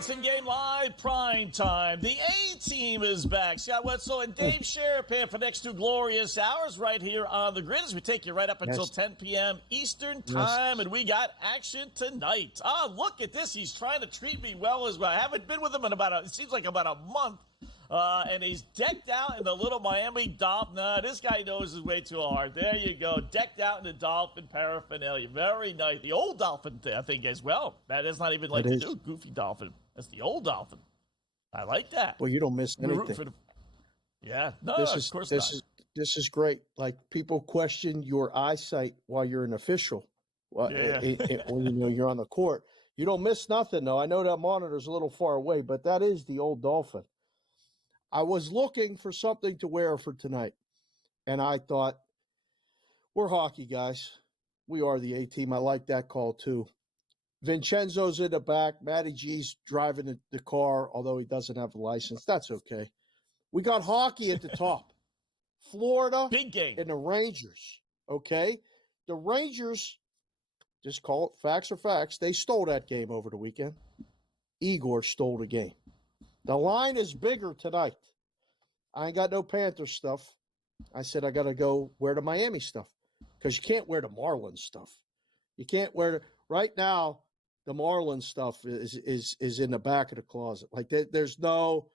It's InGame Live Prime Time. The A-Team is back. Scott Wetzel and Dave Sharapan for the next 2 glorious hours right here on the grid as we take you right up until 10 p.m. Eastern Time. And we got action tonight. Oh, look at this. He's trying to treat me well as well. I haven't been with him in it seems like about a month. And he's decked out in the little Miami Dolphin. Nah, this guy knows his way too hard. There you go. Decked out in the Dolphin paraphernalia. Very nice. The old Dolphin, I think, as well. That is not even like the new goofy Dolphin. That's the old Dolphin. I like that. Well, you don't miss anything. Yeah. No, of course not. This is great. Like, people question your eyesight while you're an official. When you're on the court. You don't miss nothing, though. I know that monitor's a little far away, but that is the old Dolphin. I was looking for something to wear for tonight, and I thought, we're hockey guys. We are the A-Team. I like that call, too. Vincenzo's in the back. Matty G's driving the car, although he doesn't have a license. That's okay. We got hockey at the top. Florida big game. And the Rangers, okay? The Rangers, just call it facts are facts, they stole that game over the weekend. Igor stole the game. The line is bigger tonight. I ain't got no Panthers stuff. I said I got to go wear the Miami stuff because you can't wear the Marlins stuff. You can't wear right now. The Marlins stuff is in the back of the closet. Like there's no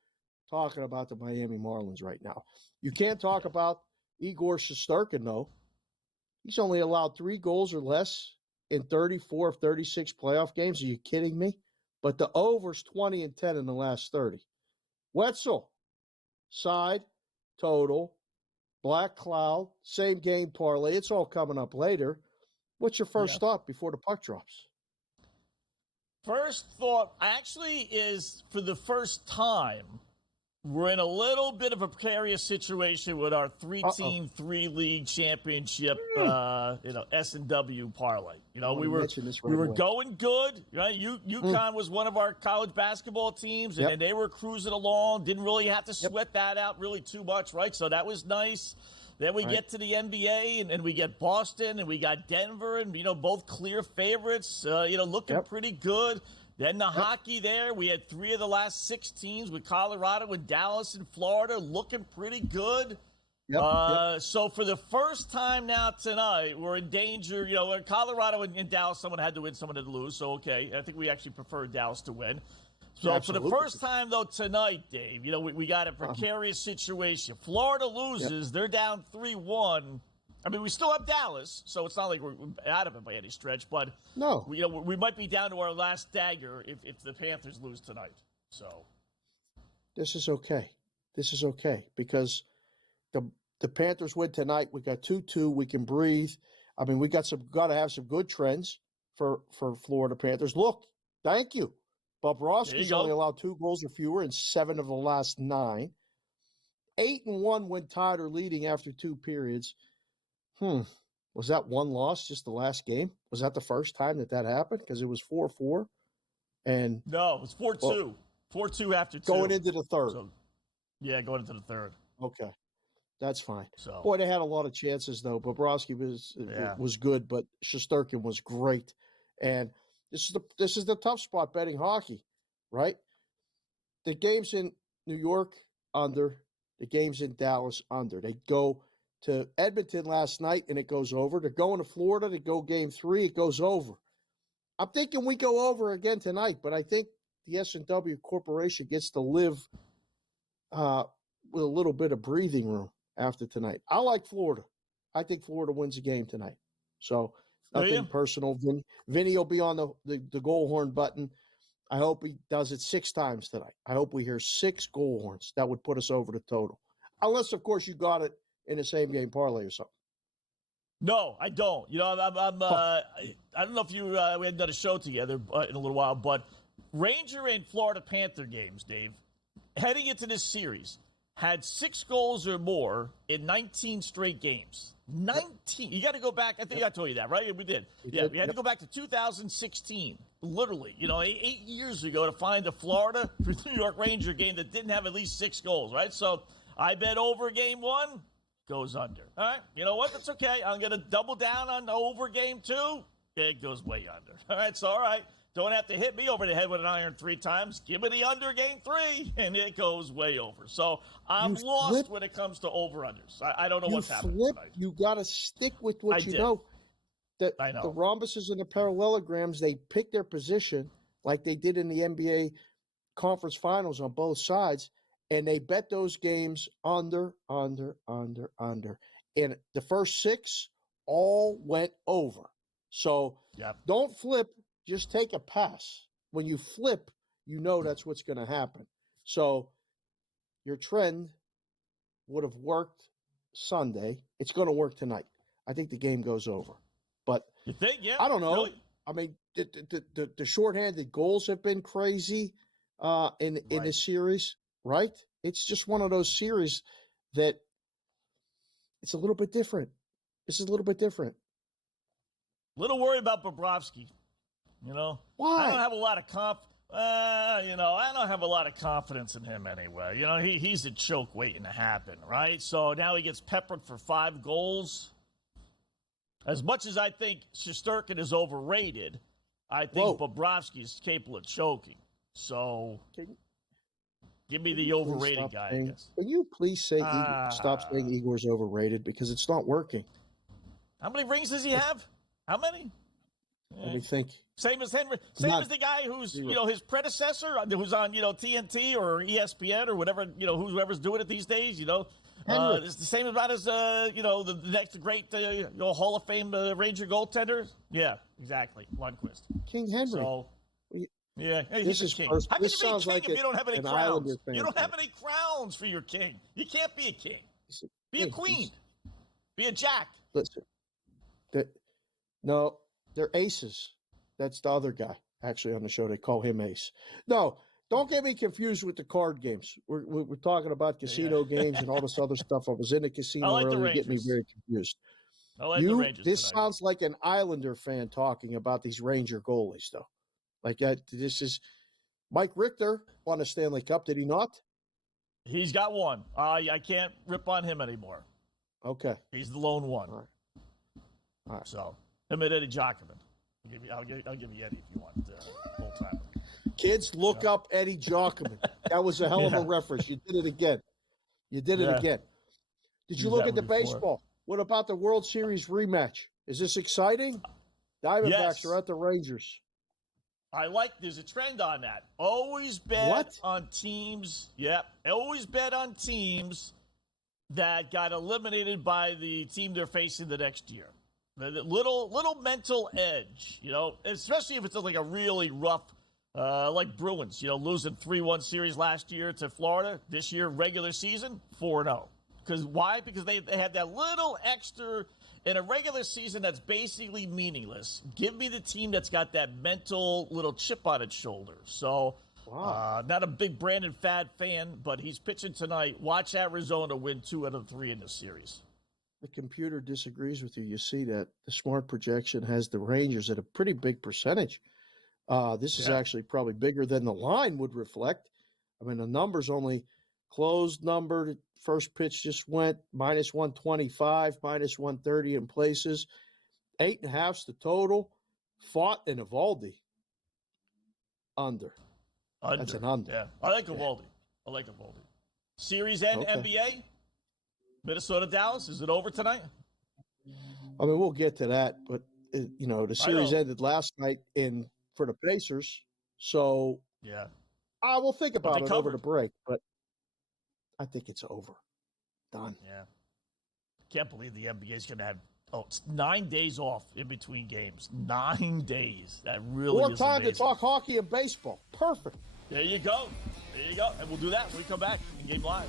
talking about the Miami Marlins right now. You can't talk about Igor Shesterkin though. He's only allowed 3 goals or less in 34 of 36 playoff games. Are you kidding me? But the over's 20 and 10 in the last 30. Wetzel, side, total, Black Cloud, same game parlay. It's all coming up later. What's your first thought before the puck drops? First thought actually is for the first time, we're in a little bit of a precarious situation with our 3-team, 3-league championship, S&W parlay. We were going good. Right? UConn was one of our college basketball teams, and they were cruising along. Didn't really have to sweat that out really too much, right? So that was nice. Then we get to the NBA, and we get Boston, and we got Denver, and, both clear favorites, looking pretty good. Then the hockey there, we had 3 of the last 6 teams with Colorado and Dallas and Florida looking pretty good. So for the first time now tonight, we're in danger. Colorado and Dallas, someone had to win, someone had to lose. So, okay, I think we actually prefer Dallas to win. So for the first time, though, tonight, Dave, we got a precarious situation. Florida loses. They're down 3-1. I mean, we still have Dallas, so it's not like we're out of it by any stretch. But no, we might be down to our last dagger if the Panthers lose tonight. So this is okay. This is okay because the Panthers win tonight. We got 2-2. We can breathe. I mean, we got to have some good trends for Florida Panthers. Look, thank you. Bobrovsky's only allowed 2 goals or fewer in 7 of the last 9. 8-1 when tied or leading after 2 periods. Was that 1 loss just the last game? Was that the first time that happened? Because it was 4-4. And no, it was 4-2. 4-2 after 2. Going into the third. So, going into the third. Okay. That's fine. So, boy, they had a lot of chances, though. Bobrovsky was good, but Shesterkin was great. And this is the tough spot betting hockey, right? The games in New York, under. The games in Dallas, under. They go to Edmonton last night, and it goes over. They're going to Florida to go game 3. It goes over. I'm thinking we go over again tonight, but I think the S&W Corporation gets to live with a little bit of breathing room after tonight. I like Florida. I think Florida wins the game tonight. So nothing personal. Vinny will be on the goal horn button. I hope he does it 6 times tonight. I hope we hear 6 goal horns. That would put us over the total. Unless, of course, you got it in the same game parlay or something. No, I don't. I don't know if we hadn't done a show together in a little while, but Ranger and Florida Panther games, Dave, heading into this series, had 6 goals or more in 19 straight games. 19. You got to go back. I think I told you that, right? We did. We had to go back to 2016, literally, 8 years ago to find a Florida New York Ranger game that didn't have at least 6 goals, right? So I bet over game 1, goes under. All right, you know what? That's okay. I'm going to double down on over game 2. It goes way under. All right, so all right. Don't have to hit me over the head with an iron 3 times. Give me the under game 3, and it goes way over. So I'm lost when it comes to over-unders. I don't know what's happening tonight. You got to stick with what you know. I know. The rhombuses and the parallelograms, they pick their position like they did in the NBA conference finals on both sides, and they bet those games under. And the first 6 all went over. So don't flip. Just take a pass. When you flip, you know that's what's going to happen. So your trend would have worked Sunday. It's going to work tonight. I think the game goes over. But you think? Yeah. I don't know. Really? I mean, the shorthanded goals have been crazy in this series, right? It's just one of those series that it's a little bit different. This is a little bit different. Little worried about Bobrovsky. You know, why? I don't have a lot of I don't have a lot of confidence in him anyway. You know, he's a choke waiting to happen, right? So now he gets peppered for 5 goals. As much as I think Shesterkin is overrated, I think Bobrovsky is capable of choking. So give me the overrated guy, I guess. Can you please say stop saying Igor's overrated because it's not working? How many rings does he have? How many? Let me think. Same as Henry. Same as the guy who's, his predecessor, who's on, TNT or ESPN or whatever, whoever's doing it these days, it's the same amount as, the next great, Hall of Fame Ranger goaltender. Yeah, exactly. Lundqvist. King Henry. So, yeah, this is king. First, How can this you be a sounds king like if you don't have any crowns? You don't have fan. any crowns for your king. You can't be a king. Be a queen. Be a jack. Listen, no, they're aces. That's the other guy, actually, on the show. They call him Ace. No, don't get me confused with the card games. We're talking about casino games and all this other stuff. I was in the casino earlier. Get me very confused. I like the Rangers this tonight. Sounds like an Islander fan talking about these Ranger goalies, though. Like, this is Mike Richter won a Stanley Cup, did he not? He's got one. I can't rip on him anymore. Okay. He's the lone one. All right. So, him and Eddie Jockman. I'll give you Eddie if you want full time. Kids, look up Eddie Jockman. That was a hell of a reference. You did it again. Did you look at the baseball? What about the World Series rematch? Is this exciting? Diamondbacks are at the Rangers. There's a trend on that. Always bet on teams. Yep. Always bet on teams that got eliminated by the team they're facing the next year. The little mental edge, especially if it's like a really rough, like Bruins, losing 3-1 series last year to Florida. This year, regular season, 4-0. Why? Because they had that little extra in a regular season that's basically meaningless. Give me the team that's got that mental little chip on its shoulder. So, not a big Brandon Fad fan, but he's pitching tonight. Watch Arizona win 2 out of 3 in this series. The computer disagrees with you. You see that the smart projection has the Rangers at a pretty big percentage. This is actually probably bigger than the line would reflect. I mean, the number's only closed number. First pitch just went minus 125, minus 130 in places. 8.5's the total. Fought and Evaldi. Under. That's an under. Yeah, I like Evaldi. Series end NBA. Minnesota Dallas, is it over tonight? I mean, we'll get to that, but the series ended last night for the Pacers, so I will think about it over the break. But I think it's over, done. Yeah, can't believe the NBA is going to have it's 9 days off in between games. 9 days. That really more is time amazing. to talk hockey and baseball. Perfect. There you go, and we'll do that when we come back in Game Live.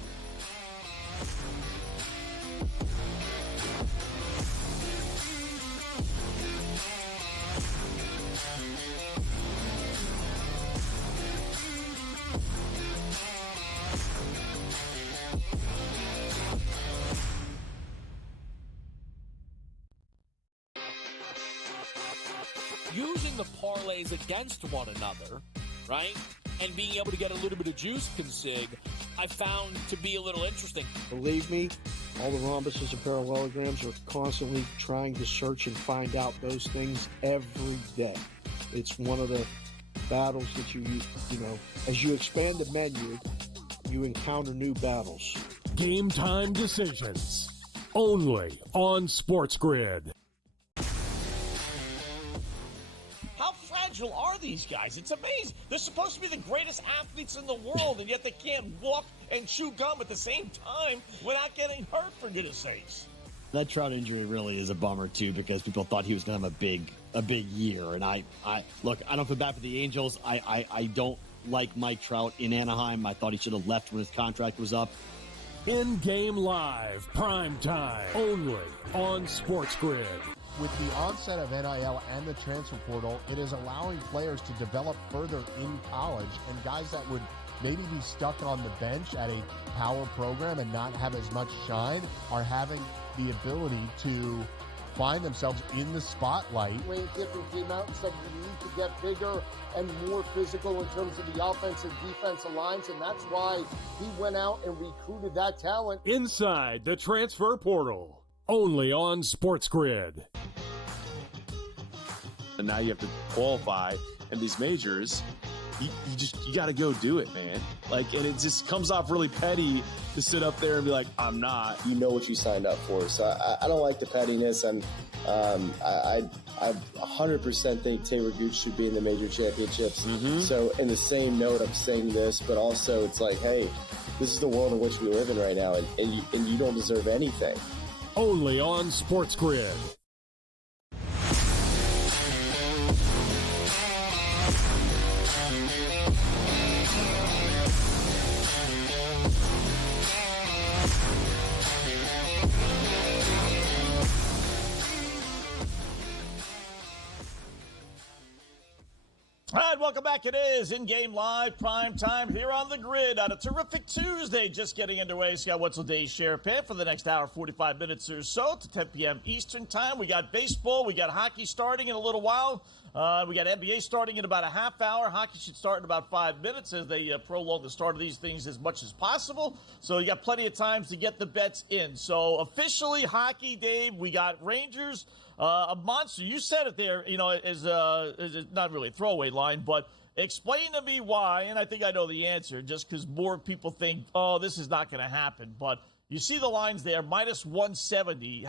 Using the parlays against one another, right, and being able to get a little bit of juice consig, I found to be a little interesting. Believe me, all the rhombuses and parallelograms are constantly trying to search and find out those things every day. It's one of the battles that you know, as you expand the menu, you encounter new battles. Game time decisions. Only on SportsGrid. How fragile are these guys? It's amazing. They're supposed to be the greatest athletes in the world, and yet they can't walk and chew gum at the same time without getting hurt, for goodness sakes. That Trout injury really is a bummer too, because people thought he was going to have a big year. And I look, I don't feel bad for the Angels. I don't like Mike Trout in Anaheim. I thought he should have left when his contract was up. In-game live, prime time, only on SportsGrid. With the onset of NIL and the transfer portal, it is allowing players to develop further in college, and guys that would maybe be stuck on the bench at a power program and not have as much shine are having the ability to find themselves in the spotlight. Lane Kiffin came out and said we need to get bigger and more physical in terms of the offensive defensive lines, and that's why he went out and recruited that talent. Inside the transfer portal, only on SportsGrid. And now you have to qualify in these majors. You got to go do it, man. Like, and it just comes off really petty to sit up there and be like, I'm not. You know what you signed up for. So I don't like the pettiness. I 100% think Taylor Gooch should be in the major championships. Mm-hmm. So in the same note, I'm saying this, but also it's like, hey, this is the world in which we live in right now, and you don't deserve anything. Only on SportsGrid. All right, welcome back. It is In-Game Live, prime time here on the grid on a terrific Tuesday. Just getting underway. Scott Wetzel, Dave Sharapan for the next hour, 45 minutes or so to 10 p.m. Eastern time. We got baseball. We got hockey starting in a little while. We got NBA starting in about a half hour. Hockey should start in about 5 minutes as they prolong the start of these things as much as possible. So you got plenty of times to get the bets in. So officially hockey, Dave, we got Rangers. A monster. You said it there, you know, is not really a throwaway line, but explain to me why, and I think I know the answer, just because more people think, oh, this is not going to happen. But you see the lines there, minus 170.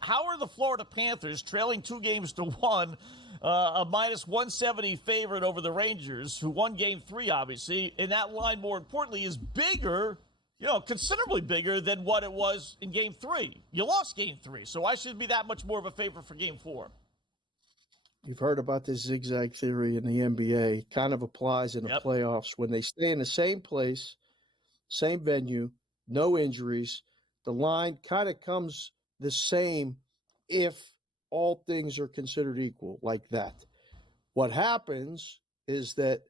How are the Florida Panthers trailing 2-1, a minus 170 favorite over the Rangers, who won Game 3, obviously, and that line, more importantly, is bigger, you know, considerably bigger than what it was in Game 3. You lost Game 3, so why should it be that much more of a favorite for Game 4? You've heard about this zigzag theory in the NBA. It kind of applies in the playoffs. When they stay in the same place, same venue, no injuries, the line kind of comes the same if all things are considered equal, like that. What happens is that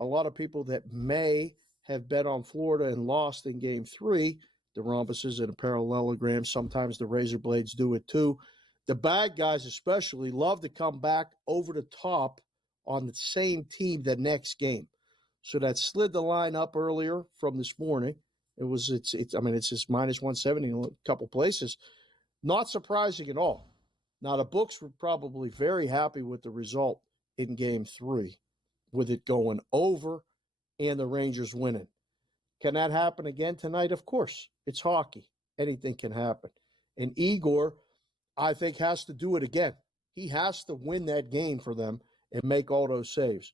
a lot of people that may have bet on Florida and lost in Game 3, the rhombuses and a parallelogram, sometimes the razor blades do it too. The bad guys especially love to come back over the top on the same team the next game. So that slid the line up earlier from this morning. It's just minus 170 in a couple places. Not surprising at all. Now, the books were probably very happy with the result in Game 3, with it going over and the Rangers winning. Can that happen again tonight? Of course. It's hockey. Anything can happen. And Igor, I think, has to do it again. He has to win that game for them and make all those saves.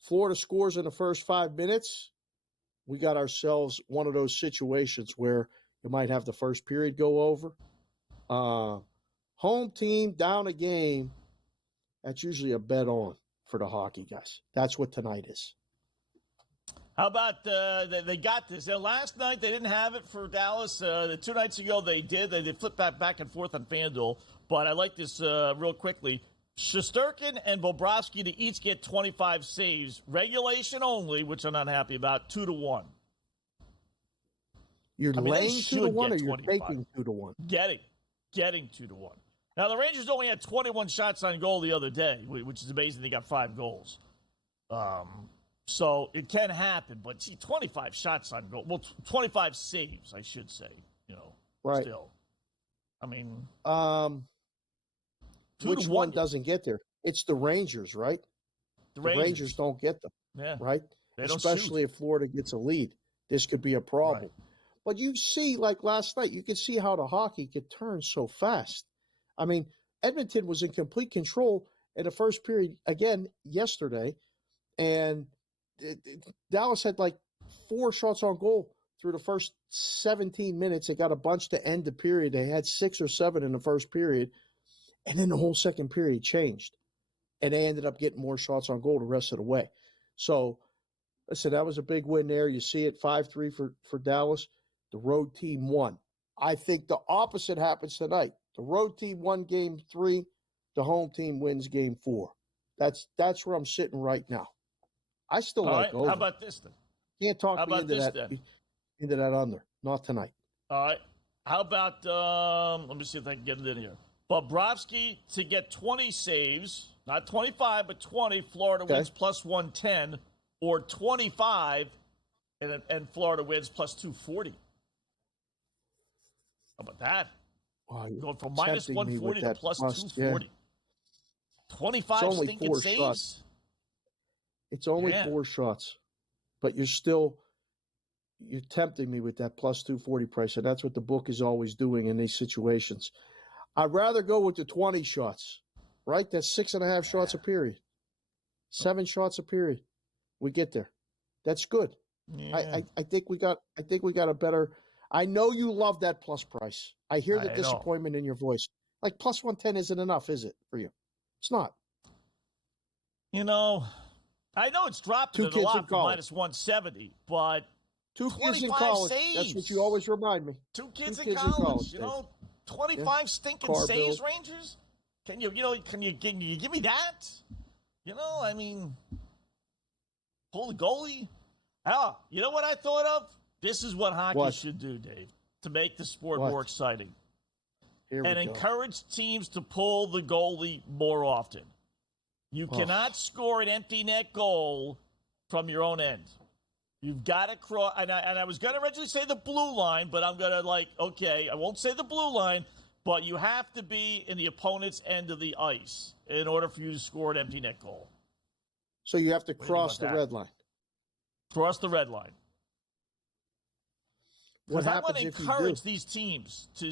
Florida scores in the first 5 minutes. We got ourselves one of those situations where you might have the first period go over. Home team down a game, that's usually a bet on for the hockey guys. That's what tonight is. How about they got this? Last night they didn't have it for Dallas. 2 nights ago they did. They flipped back and forth on FanDuel. But I like this real quickly. Shesterkin and Bobrovsky to each get 25 saves. Regulation only, which I'm not happy about, 2-1. You're laying 2-1 or you're taking 2-1? Getting 2-1. Now, the Rangers only had 21 shots on goal the other day, which is amazing. They got 5 goals. So it can happen, but see, 25 shots on goal. Well, 25 saves, I should say, you know, right. Still. I mean, which one doesn't get there? It's the Rangers, right? The Rangers don't get them, right? They don't Especially shoot. if Florida gets a lead. This could be a problem. Right. But you see, like last night, you could see how the hockey could turn so fast. I mean, Edmonton was in complete control in the first period again yesterday, and Dallas had like 4 shots on goal through the first 17 minutes. They got a bunch to end the period. They had 6 or 7 in the first period, and then the whole second period changed, and they ended up getting more shots on goal the rest of the way. So, listen, that was a big win there. You see it 5-3 for Dallas. The road team won. I think the opposite happens tonight. The road team won game 3. The home team wins game 4. That's where I'm sitting right now. I still All like right. over. How about this then? Can't talk How me about into this that then? into that under. Not tonight. All right. How about, let me see if I can get it in here. Bobrovsky to get 20 saves, not 25, but 20. Florida wins plus 110, or 25, and Florida wins plus 240. How about that? Wow, Going from minus tempting me 140 with to that plus plus, 240. 25 It's only stinking 4 saves? shots. It's only 4 shots, but you're tempting me with that plus 240 price, and that's what the book is always doing in these situations. I'd rather go with the 20 shots, right? That's 6.5 shots a period, 7 shots a period. We get there. That's good. Yeah. I think we got a better. I know you love that plus price. I hear the I know. disappointment in your voice. Like plus 110 isn't enough, is it, for you? It's not. You know, I know it's dropping 2 it a kids in lot from college. minus 170, but 2 kids in 25 college. saves. That's what you always remind me. 2 kids, Two in college. You know, 25 stinking Car saves, bill. Rangers. Can you give me that? You know, I mean, pull the goalie. Ah, you know what I thought of? This is what hockey should do, Dave, to make the sport more exciting. Here we And go. encourage teams to pull the goalie more often. You cannot score an empty net goal from your own end. You've got to cross. And I was going to originally say the blue line, but I'm going to I won't say the blue line, but you have to be in the opponent's end of the ice in order for you to score an empty net goal. So you have to do you cross the think about red line. Cross the red line. What Because I want happens to if you encourage do? these teams to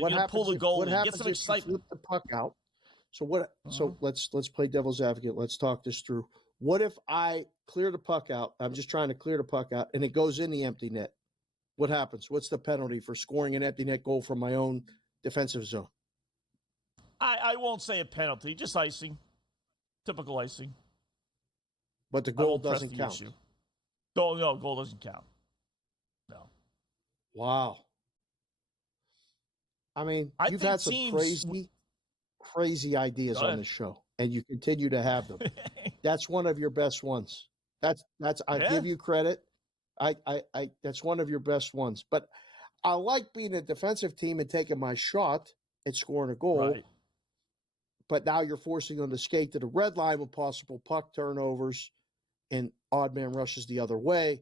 What pull the happens goal what and get happens some if you excitement. flip the puck out? So let's play devil's advocate. Let's talk this through. What if I clear the puck out? I'm just trying to clear the puck out, and it goes in the empty net. What happens? What's the penalty for scoring an empty net goal from my own defensive zone? I won't say a penalty, just icing. Typical icing. But the I goal won't press doesn't the count. issue. No, goal doesn't count. No. Wow. I mean, I you've think had some teams- crazy ideas Go on ahead. this show, and you continue to have them. That's one of your best ones. I give you credit. That's one of your best ones. But I like being a defensive team and taking my shot at scoring a goal. Right. But now you're forcing them to skate to the red line with possible puck turnovers and odd man rushes the other way.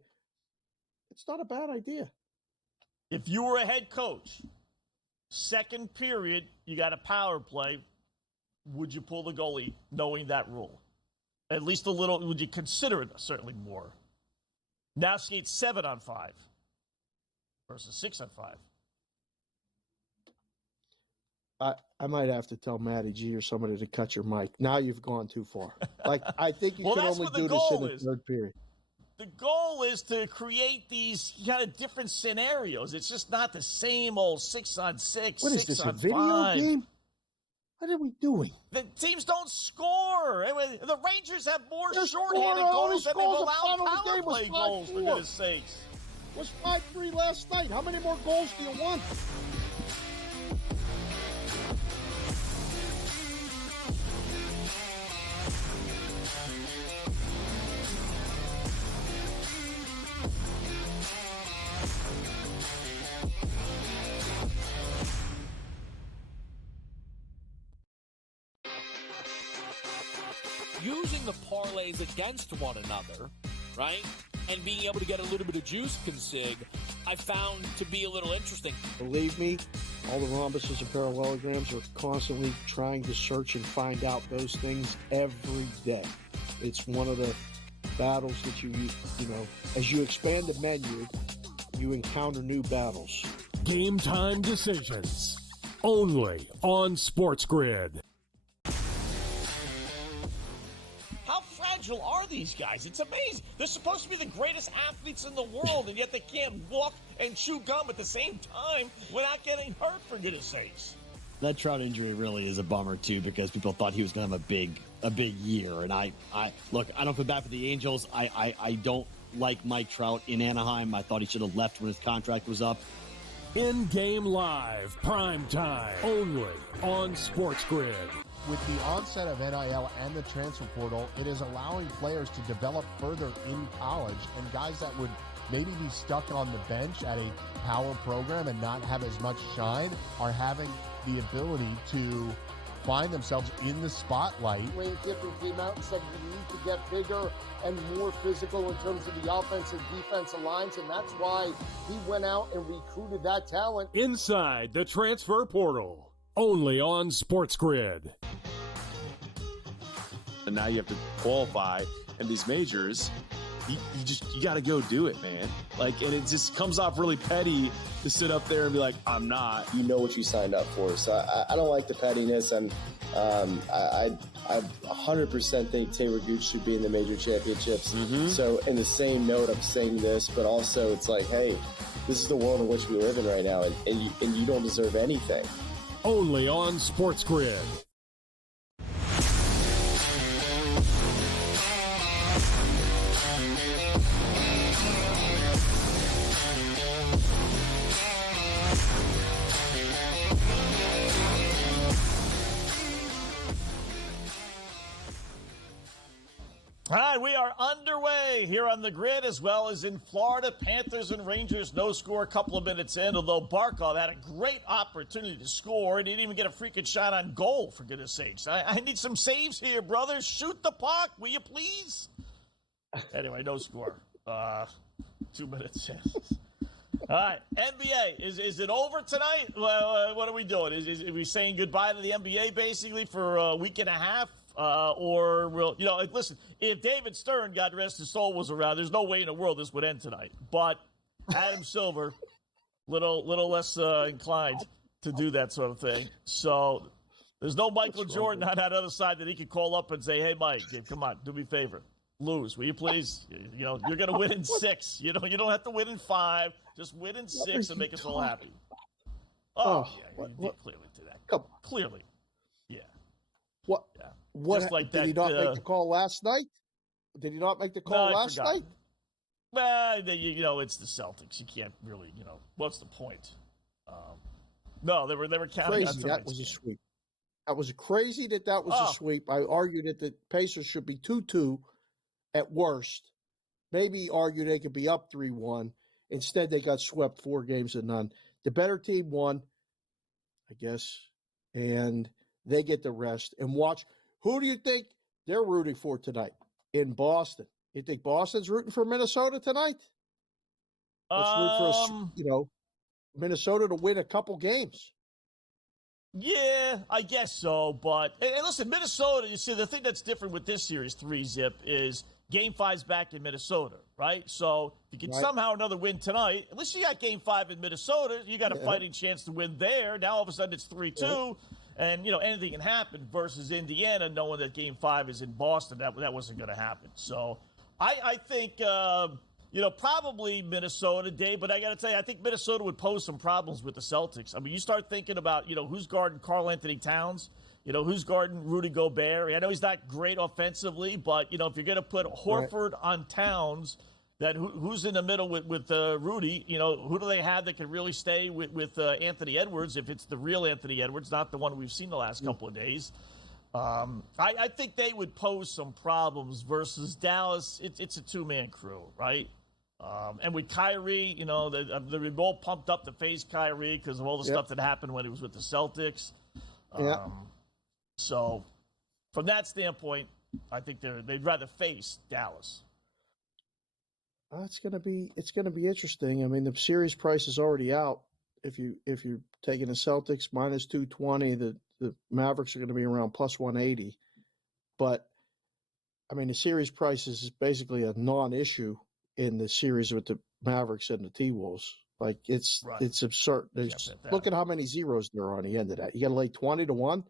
It's not a bad idea. If you were a head coach, second period, you got a power play, would you pull the goalie knowing that rule? At least a little, would you consider it certainly more? Now skate 7-on-5 versus 6-on-5. I might have to tell Matty G or somebody to cut your mic. Now you've gone too far. Like, I think you Well, can that's only what the do this in goal the is. third period. The goal is to create these kind of different scenarios. It's just not the same old 6-on-6, What is this, a 6-on-5. video game? What are we doing? The teams don't score. The Rangers have more They're shorthanded scoring all goals these than they've goals. The allowed final power game was play goals, for 5-4. goodness sakes. It was 5-3 last night. How many more goals do you want? Using the parlays against one another, right? And being able to get a little bit of juice consig, I found to be a little interesting. Believe me, all the rhombuses and parallelograms are constantly trying to search and find out those things every day. It's one of the battles that you know, as you expand the menu, you encounter new battles. Game time decisions. Only on SportsGrid. How fragile are these guys? It's amazing. They're supposed to be the greatest athletes in the world, and yet they can't walk and chew gum at the same time without getting hurt, for goodness sakes. That Trout injury really is a bummer too, because people thought he was going to have a big year. And I look, I don't feel bad for the Angels. I don't like Mike Trout in Anaheim. I thought he should have left when his contract was up. InGame Live, PrimeTime, only on SportsGrid. With the onset of NIL and the transfer portal, it is allowing players to develop further in college, and guys that would maybe be stuck on the bench at a power program and not have as much shine are having the ability to find themselves in the spotlight. Lane Kiffin came out and said we need to get bigger and more physical in terms of the offensive defensive lines, and that's why he went out and recruited that talent. Inside the transfer portal, only on SportsGrid. And now you have to qualify, and these majors, you got to go do it, man. Like, and it just comes off really petty to sit up there and be like, I'm not. You know what you signed up for. So I don't like the pettiness. And I 100% think Taylor Gooch should be in the major championships. So in the same note, I'm saying this, but also it's like, hey, this is the world in which we live in right now, and you don't deserve anything. Only on SportsGrid. All right, we are underway here on the grid as well as in Florida. Panthers and Rangers, no score a couple of minutes in, although Barkov had a great opportunity to score. He didn't even get a freaking shot on goal, for goodness sakes. I need some saves here, brothers. Shoot the puck, will you please? Anyway, no score. 2 minutes in. All right, NBA, is it over tonight? What are we doing? Are we saying goodbye to the NBA basically for a week and a half? Or will, listen, if David Stern, God rest his soul, was around, there's no way in the world this would end tonight. But Adam Silver, little less inclined to do that sort of thing. So there's no Michael Jordan on that other side that he could call up and say, hey, Mike, come on, do me a favor. Lose, will you please? You're going to win in 6. You don't have to win in 5. Just win in 6 and make us all happy. Oh, yeah, you did clearly do that. Come on. Clearly. Yeah. What? Yeah. What Just like did that, he not make the call last night? Did he not make the call last night? Well, it's the Celtics. You can't really, what's the point? No, they were counting on crazy. That was a sweep. That was crazy that was a sweep. I argued that the Pacers should be 2-2 at worst. Maybe argued they could be up 3-1. Instead, they got swept 4-0. The better team won, I guess, and they get the rest. And watch. Who do you think they're rooting for tonight in Boston? You think Boston's rooting for Minnesota tonight? Let's root for Minnesota to win a couple games. Yeah, I guess so. But and listen, Minnesota. You see, the thing that's different with this series, 3-zip, is Game 5's back in Minnesota, right? So if you can somehow or another win tonight, at least you got Game 5 in Minnesota. You got a fighting chance to win there. Now all of a sudden it's 3-2. Yeah. And, anything can happen versus Indiana, knowing that Game 5 is in Boston. That wasn't going to happen. So I think, probably Minnesota, Dave. But I got to tell you, I think Minnesota would pose some problems with the Celtics. I mean, you start thinking about, who's guarding Karl Anthony Towns, who's guarding Rudy Gobert. I know he's not great offensively, but, if you're going to put Horford on Towns, that who's in the middle with Rudy? Who do they have that can really stay with Anthony Edwards if it's the real Anthony Edwards, not the one we've seen the last couple of days? I think they would pose some problems versus Dallas. It's a two-man crew, right? And with Kyrie, they're all pumped up to face Kyrie because of all the stuff that happened when he was with the Celtics. So from that standpoint, I think they'd rather face Dallas. It's gonna be interesting. I mean, the series price is already out. If you're taking the Celtics minus 220, the Mavericks are going to be around plus 180. But I mean, the series price is basically a non-issue in the series with the Mavericks and the T-Wolves. Like, it's absurd. Look at how many zeros there are on the end of that. You got to lay 20-1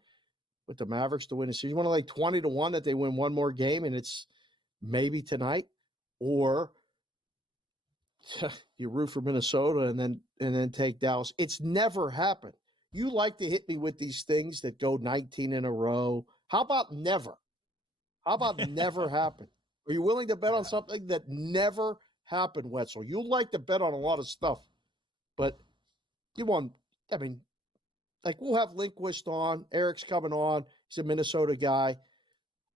with the Mavericks to win the series. You want to lay 20-1 that they win one more game and it's maybe tonight, or you root for Minnesota and then take Dallas. It's never happened. You like to hit me with these things that go 19 in a row. How about never? How about never happen? Are you willing to bet on something that never happened, Wetzel? You like to bet on a lot of stuff, but you want, I mean, like, we'll have Lindquist on. Eric's coming on. He's a Minnesota guy.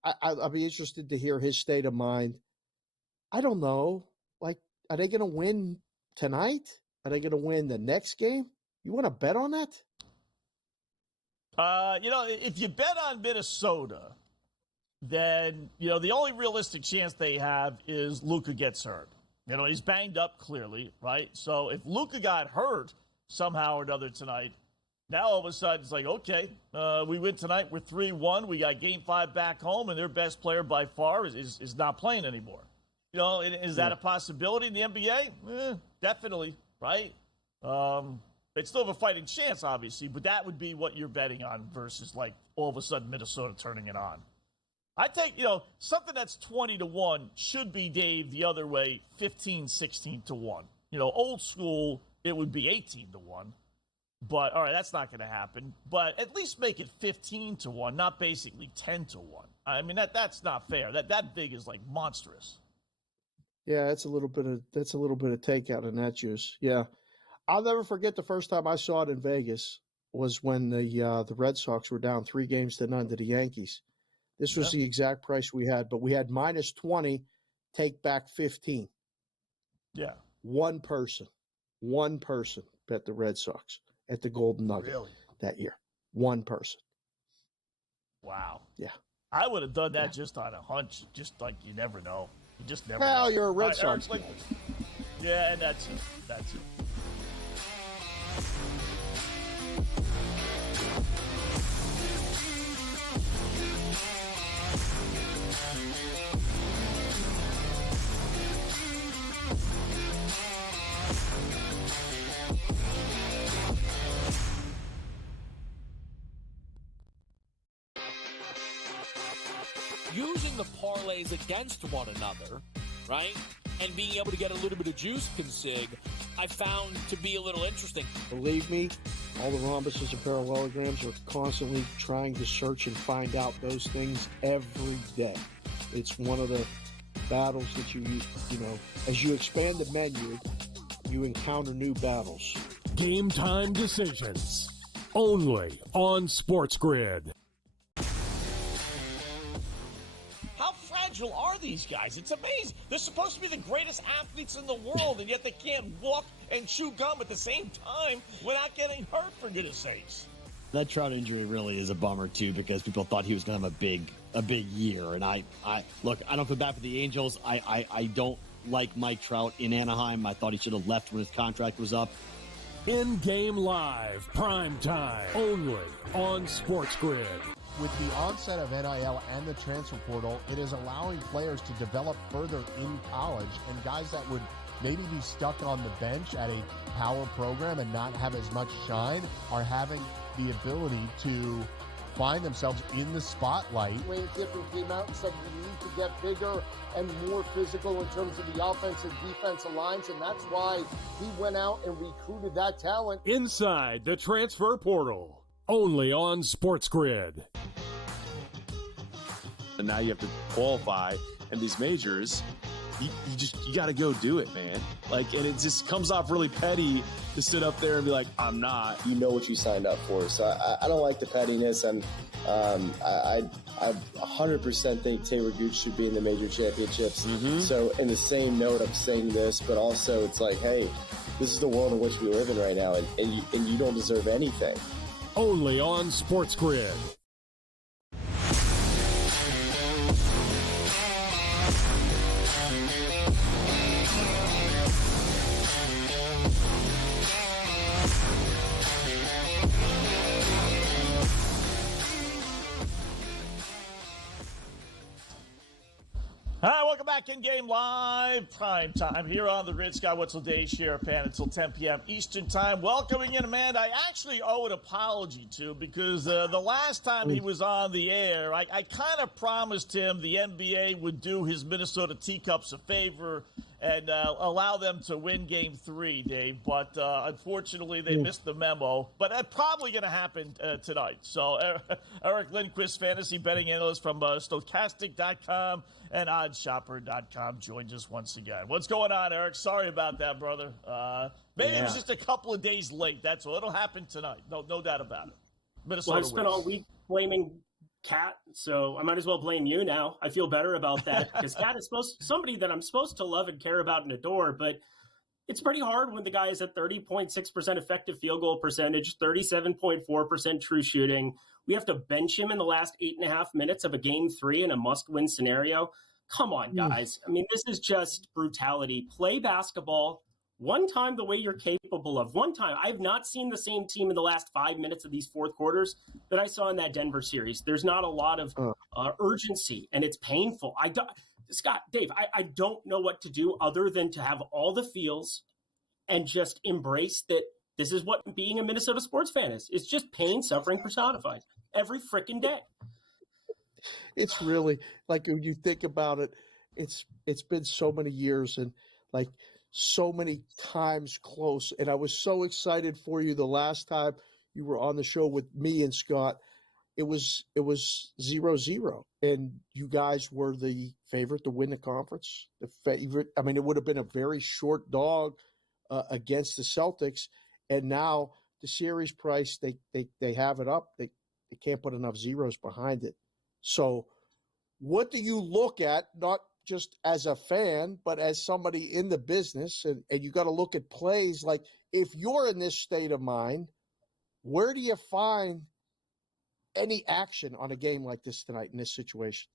I'll be interested to hear his state of mind. I don't know. Like, are they going to win tonight? Are they going to win the next game? You want to bet on that? If you bet on Minnesota, then, the only realistic chance they have is Luka gets hurt. He's banged up clearly, right? So if Luka got hurt somehow or another tonight, now all of a sudden it's like, okay, we win tonight. We're 3-1. We got Game 5 back home, and their best player by far is not playing anymore. Is that a possibility in the NBA? Definitely, right? They still have a fighting chance, obviously, but that would be what you're betting on versus, like, all of a sudden Minnesota turning it on. I think, something that's 20-1 should be, Dave, the other way, 15, 16-1. Old school, it would be 18-1. But, all right, that's not going to happen. But at least make it 15-1, not basically 10-1. I mean, that's not fair. That big is, like, monstrous. Yeah, that's a little bit of takeout in that juice. Yeah. I'll never forget the first time I saw it in Vegas was when the Red Sox were down 3-0 to the Yankees. This was the exact price we had, but we had -20, take back 15. Yeah. One person bet the Red Sox at the Golden Nugget that year. One person. Wow. Yeah. I would have done that just on a hunch, just like you never know. You just never know. Well, you're a Red Sox guy. Yeah, and that's it. Using the parlays against one another, right? And being able to get a little bit of juice consig, I found to be a little interesting. Believe me, all the rhombuses and parallelograms are constantly trying to search and find out those things every day. It's one of the battles that you as you expand the menu, you encounter new battles. Game time decisions. Only on SportsGrid. How fragile are these guys? It's amazing. They're supposed to be the greatest athletes in the world, and yet they can't walk and chew gum at the same time without getting hurt, for goodness sakes. That Trout injury really is a bummer too, because people thought he was going to have a big year. And I don't feel bad for the Angels. I don't like Mike Trout in Anaheim. I thought he should have left when his contract was up. InGame Live, PrimeTime, only on SportsGrid. With the onset of NIL and the transfer portal, it is allowing players to develop further in college, and guys that would maybe be stuck on the bench at a power program and not have as much shine are having the ability to find themselves in the spotlight. Wayne Tiffin came out and said we need to get bigger and more physical in terms of the offensive defensive lines, and that's why he went out and recruited that talent. Inside the transfer portal, only on SportsGrid. And now you have to qualify, and these majors, you got to go do it, man. Like, and it just comes off really petty to sit up there and be like, I'm not. You know what you signed up for. So I don't like the pettiness, and I 100% think Taylor Gooch should be in the major championships. So in the same note, I'm saying this, but also it's like, hey, this is the world in which we live in right now, and you don't deserve anything. Only on SportsGrid. welcome back InGame Live Prime Time here on the Grid. Scott Wetzel, Dave Sharapan until 10 p.m. Eastern Time. Welcoming in a man I actually owe an apology to because the last time he was on the air, I kind of promised him the NBA would do his Minnesota Teacups a favor and allow them to win Game 3, Dave. But unfortunately, they missed the memo. But that's probably going to happen tonight. So Eric Lindquist, fantasy betting analyst from Stochastic.com and OddsShopper.com, joins us once again. What's going on, Eric? Sorry about that, brother. Maybe it was just a couple of days late. That's all. It'll happen tonight. No doubt about it. Minnesota I've spent all week blaming Cat, so I might as well blame you now. I feel better about that because Cat is somebody that I'm supposed to love and care about and adore, but it's pretty hard when the guy is at 30.6% effective field goal percentage, 37.4% true shooting. We have to bench him in the last 8.5 minutes of a Game 3 in a must-win scenario. Come on, guys. I mean, this is just brutality. Play basketball one time the way you're capable of. One time. I have not seen the same team in the last 5 minutes of these fourth quarters that I saw in that Denver series. There's not a lot of urgency, and it's painful. Dave, I don't know what to do other than to have all the feels and just embrace that this is what being a Minnesota sports fan is. It's just pain, suffering personified every freaking day. It's really, like, when you think about it, it's been so many years and, like, so many times close. And I was so excited for you the last time you were on the show with me and Scott. It was 0-0, and you guys were the favorite to win the conference. The favorite. I mean, it would have been a very short dog against the Celtics, and now the series price they have it up. They can't put enough zeros behind it. So, what do you look at? Not just as a fan, but as somebody in the business, and you got to look at plays. Like, if you're in this state of mind, where do you find any action on a game like this tonight in this situation?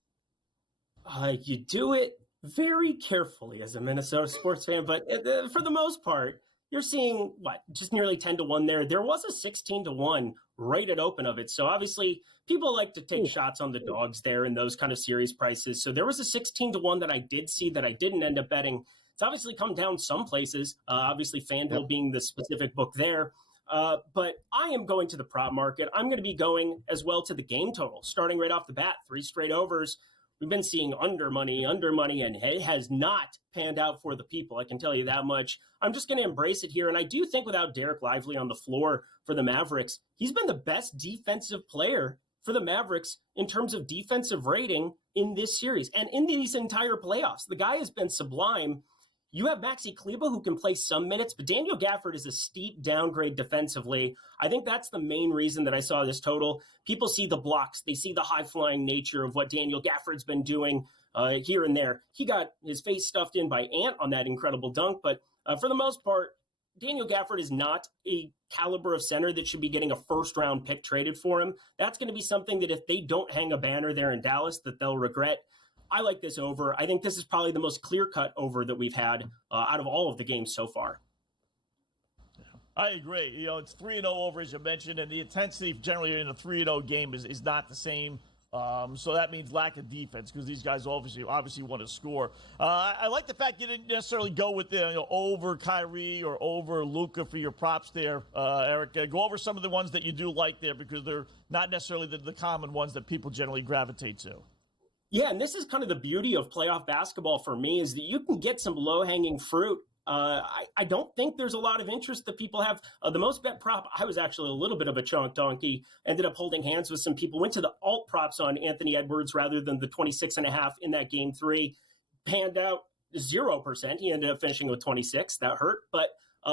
You do it very carefully as a Minnesota sports fan, but for the most part, you're seeing just nearly 10-1 there. There was a 16-1 right at open of it. So obviously people like to take shots on the dogs there in those kind of series prices. So there was a 16-1 that I did see that I didn't end up betting. It's obviously come down some places, obviously FanDuel being the specific book there. But I am going to the prop market. I'm going to be going as well to the game total, starting right off the bat, 3 straight overs. We've been seeing under money, and it has not panned out for the people. I can tell you that much. I'm just going to embrace it here. And I do think without Derek Lively on the floor for the Mavericks, he's been the best defensive player for the Mavericks in terms of defensive rating in this series and in these entire playoffs. The guy has been sublime. You have Maxi Kleber who can play some minutes, but Daniel Gafford is a steep downgrade defensively. I think that's the main reason that I saw this total. People see the blocks. They see the high-flying nature of what Daniel Gafford's been doing here and there. He got his face stuffed in by Ant on that incredible dunk, but for the most part, Daniel Gafford is not a caliber of center that should be getting a first-round pick traded for him. That's going to be something that if they don't hang a banner there in Dallas that they'll regret. I like this over. I think this is probably the most clear-cut over that we've had out of all of the games so far. I agree. You know, it's 3-0 over, as you mentioned, and the intensity generally in a 3-0 game is not the same. So that means lack of defense because these guys obviously want to score. I like the fact you didn't necessarily go with the over Kyrie or over Luka for your props there, Eric. Go over some of the ones that you do like there because they're not necessarily the common ones that people generally gravitate to. Yeah, and this is kind of the beauty of playoff basketball for me is that you can get some low-hanging fruit. I don't think there's a lot of interest that people have. The most bet prop, I was actually a little bit of a chonk donkey, ended up holding hands with some people, went to the alt props on Anthony Edwards rather than the 26.5 in that Game 3. Panned out 0%. He ended up finishing with 26. That hurt. But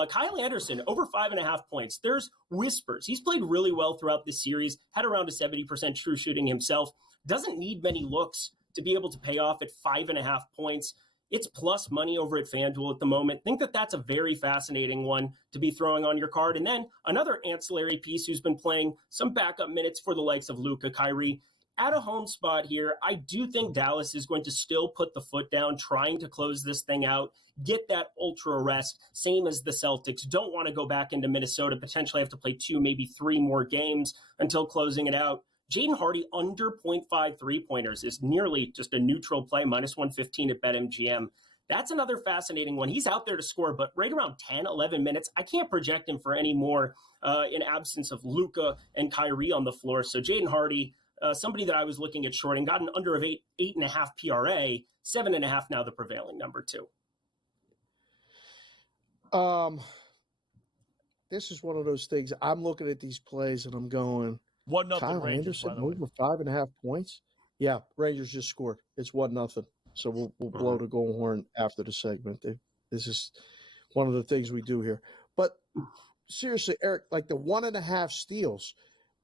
Kyle Anderson, over 5.5 points. There's whispers. He's played really well throughout this series, had around a 70% true shooting himself. Doesn't need many looks to be able to pay off at 5.5 points. It's plus money over at FanDuel at the moment. Think that that's a very fascinating one to be throwing on your card. And then another ancillary piece who's been playing some backup minutes for the likes of Luka, Kyrie. At a home spot here, I do think Dallas is going to still put the foot down, trying to close this thing out, get that ultra rest, same as the Celtics. Don't want to go back into Minnesota, potentially have to play 2, maybe 3 more games until closing it out. Jaden Hardy under 0.5 3-pointers is nearly just a neutral play, minus 115 at BetMGM. That's another fascinating one. He's out there to score, but right around 10, 11 minutes, I can't project him for any more in absence of Luka and Kyrie on the floor. So Jaden Hardy, somebody that I was looking at shorting, got an under of 8.5 PRA, 7.5 now the prevailing number 2. This is one of those things. I'm looking at these plays and I'm going, 1-0 Kyle Rangers, Anderson by the way. over 5.5 points. Yeah, Rangers just scored. It's 1-0. So we'll blow the goal horn after the segment. This is one of the things we do here. But seriously, Eric, like the 1.5 steals,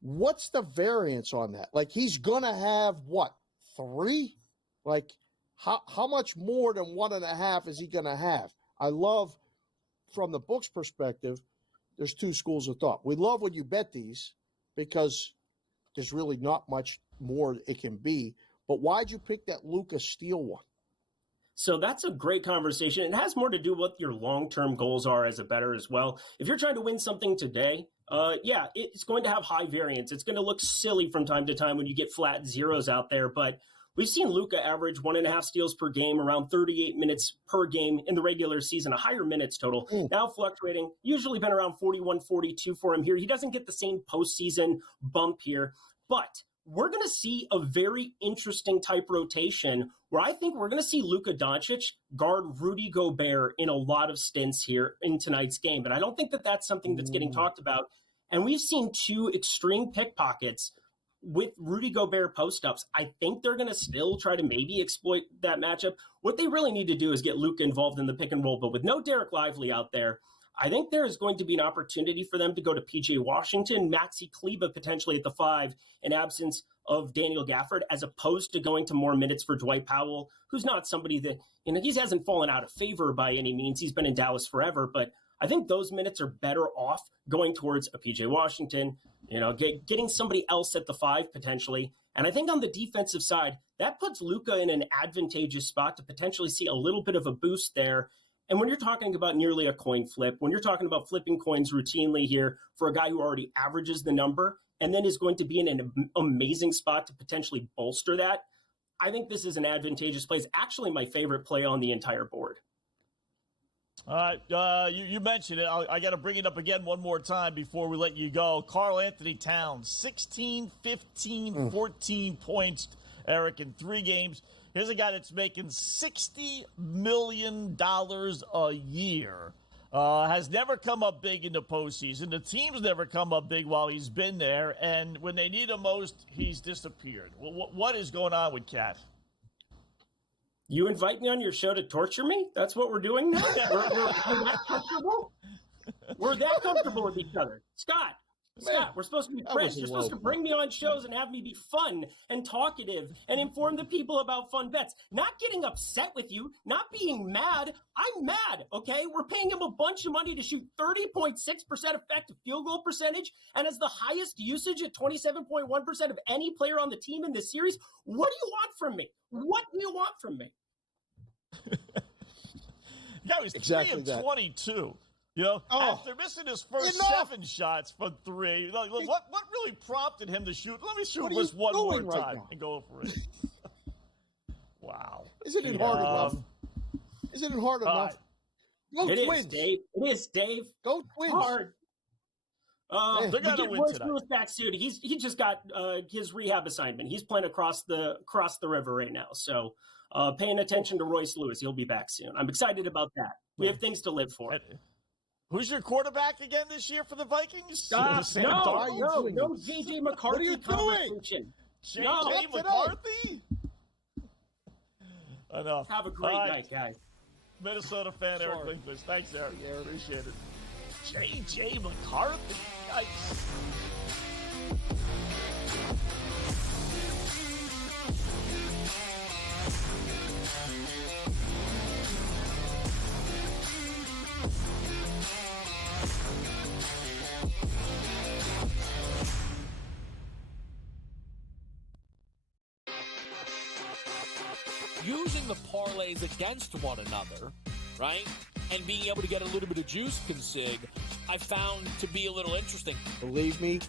what's the variance on that? Like he's gonna have what, 3? Like how much more than 1.5 is he gonna have? I love from the book's perspective, there's 2 schools of thought. We love when you bet these because there's really not much more it can be. But why'd you pick that Luka steal one? So that's a great conversation. It has more to do with what your long-term goals are as a bettor as well. If you're trying to win something today, it's going to have high variance. It's going to look silly from time to time when you get flat zeros out there. But we've seen Luka average 1.5 steals per game, around 38 minutes per game in the regular season, a higher minutes total. Now fluctuating, usually been around 41, 42 for him here. He doesn't get the same postseason bump here, but we're going to see a very interesting type rotation where I think we're going to see Luka Doncic guard Rudy Gobert in a lot of stints here in tonight's game. But I don't think that that's something that's getting talked about. And we've seen 2 extreme pickpockets with Rudy Gobert post-ups. I think they're going to still try to maybe exploit that matchup. What they really need to do is get Luka involved in the pick and roll. But with no Derek Lively out there, I think there is going to be an opportunity for them to go to P.J. Washington, Maxi Kleber potentially at the 5 in absence of Daniel Gafford, as opposed to going to more minutes for Dwight Powell, who's not somebody that, he hasn't fallen out of favor by any means. He's been in Dallas forever, but I think those minutes are better off going towards a P.J. Washington, getting somebody else at the 5 potentially. And I think on the defensive side, that puts Luka in an advantageous spot to potentially see a little bit of a boost there. And when you're talking about nearly a coin flip, when you're talking about flipping coins routinely here for a guy who already averages the number and then is going to be in an amazing spot to potentially bolster that, I think this is an advantageous play. It's actually my favorite play on the entire board. All right, you mentioned it. I got to bring it up again one more time before we let you go. Karl Anthony Towns, 16, 15, 14 points, Eric, in 3 games. Here's a guy that's making $60 million a year. Has never come up big in the postseason. The team's never come up big while he's been there. And when they need him most, he's disappeared. What is going on with Cat? You invite me on your show to torture me? That's what we're doing now? We're that comfortable? We're that comfortable with each other. Scott, we're supposed to be friends. You're supposed to bring me on shows and have me be fun and talkative and inform the people about fun bets. Not getting upset with you, not being mad. I'm mad, okay? We're paying him a bunch of money to shoot 30.6% effective field goal percentage and has the highest usage at 27.1% of any player on the team in this series. What do you want from me? What do you want from me? The guy was Exactly 3 of 22. After missing his first 7 shots from 3, what really prompted him to shoot? Let me shoot this one more time and go for it. Wow. Isn't it hard enough? Isn't it hard enough? Go It Twins. is, Dave. It is, Dave. Go Twins. Hard. They're going to win Royce tonight. Lewis back soon. He just got his rehab assignment. He's playing across the river right now. So paying attention to Royce Lewis. He'll be back soon. I'm excited about that. We have things to live for. Who's your quarterback again this year for the Vikings? No, J.J. McCarthy. What are you doing? J.J. McCarthy? Enough. Have a great night, guys. Minnesota fan Eric Lindquist. Thanks, Eric. Appreciate it. J.J. McCarthy. Yikes. Using the parlays against one another, right? And being able to get a little bit of juice, Consig. I found to be a little interesting. Believe me,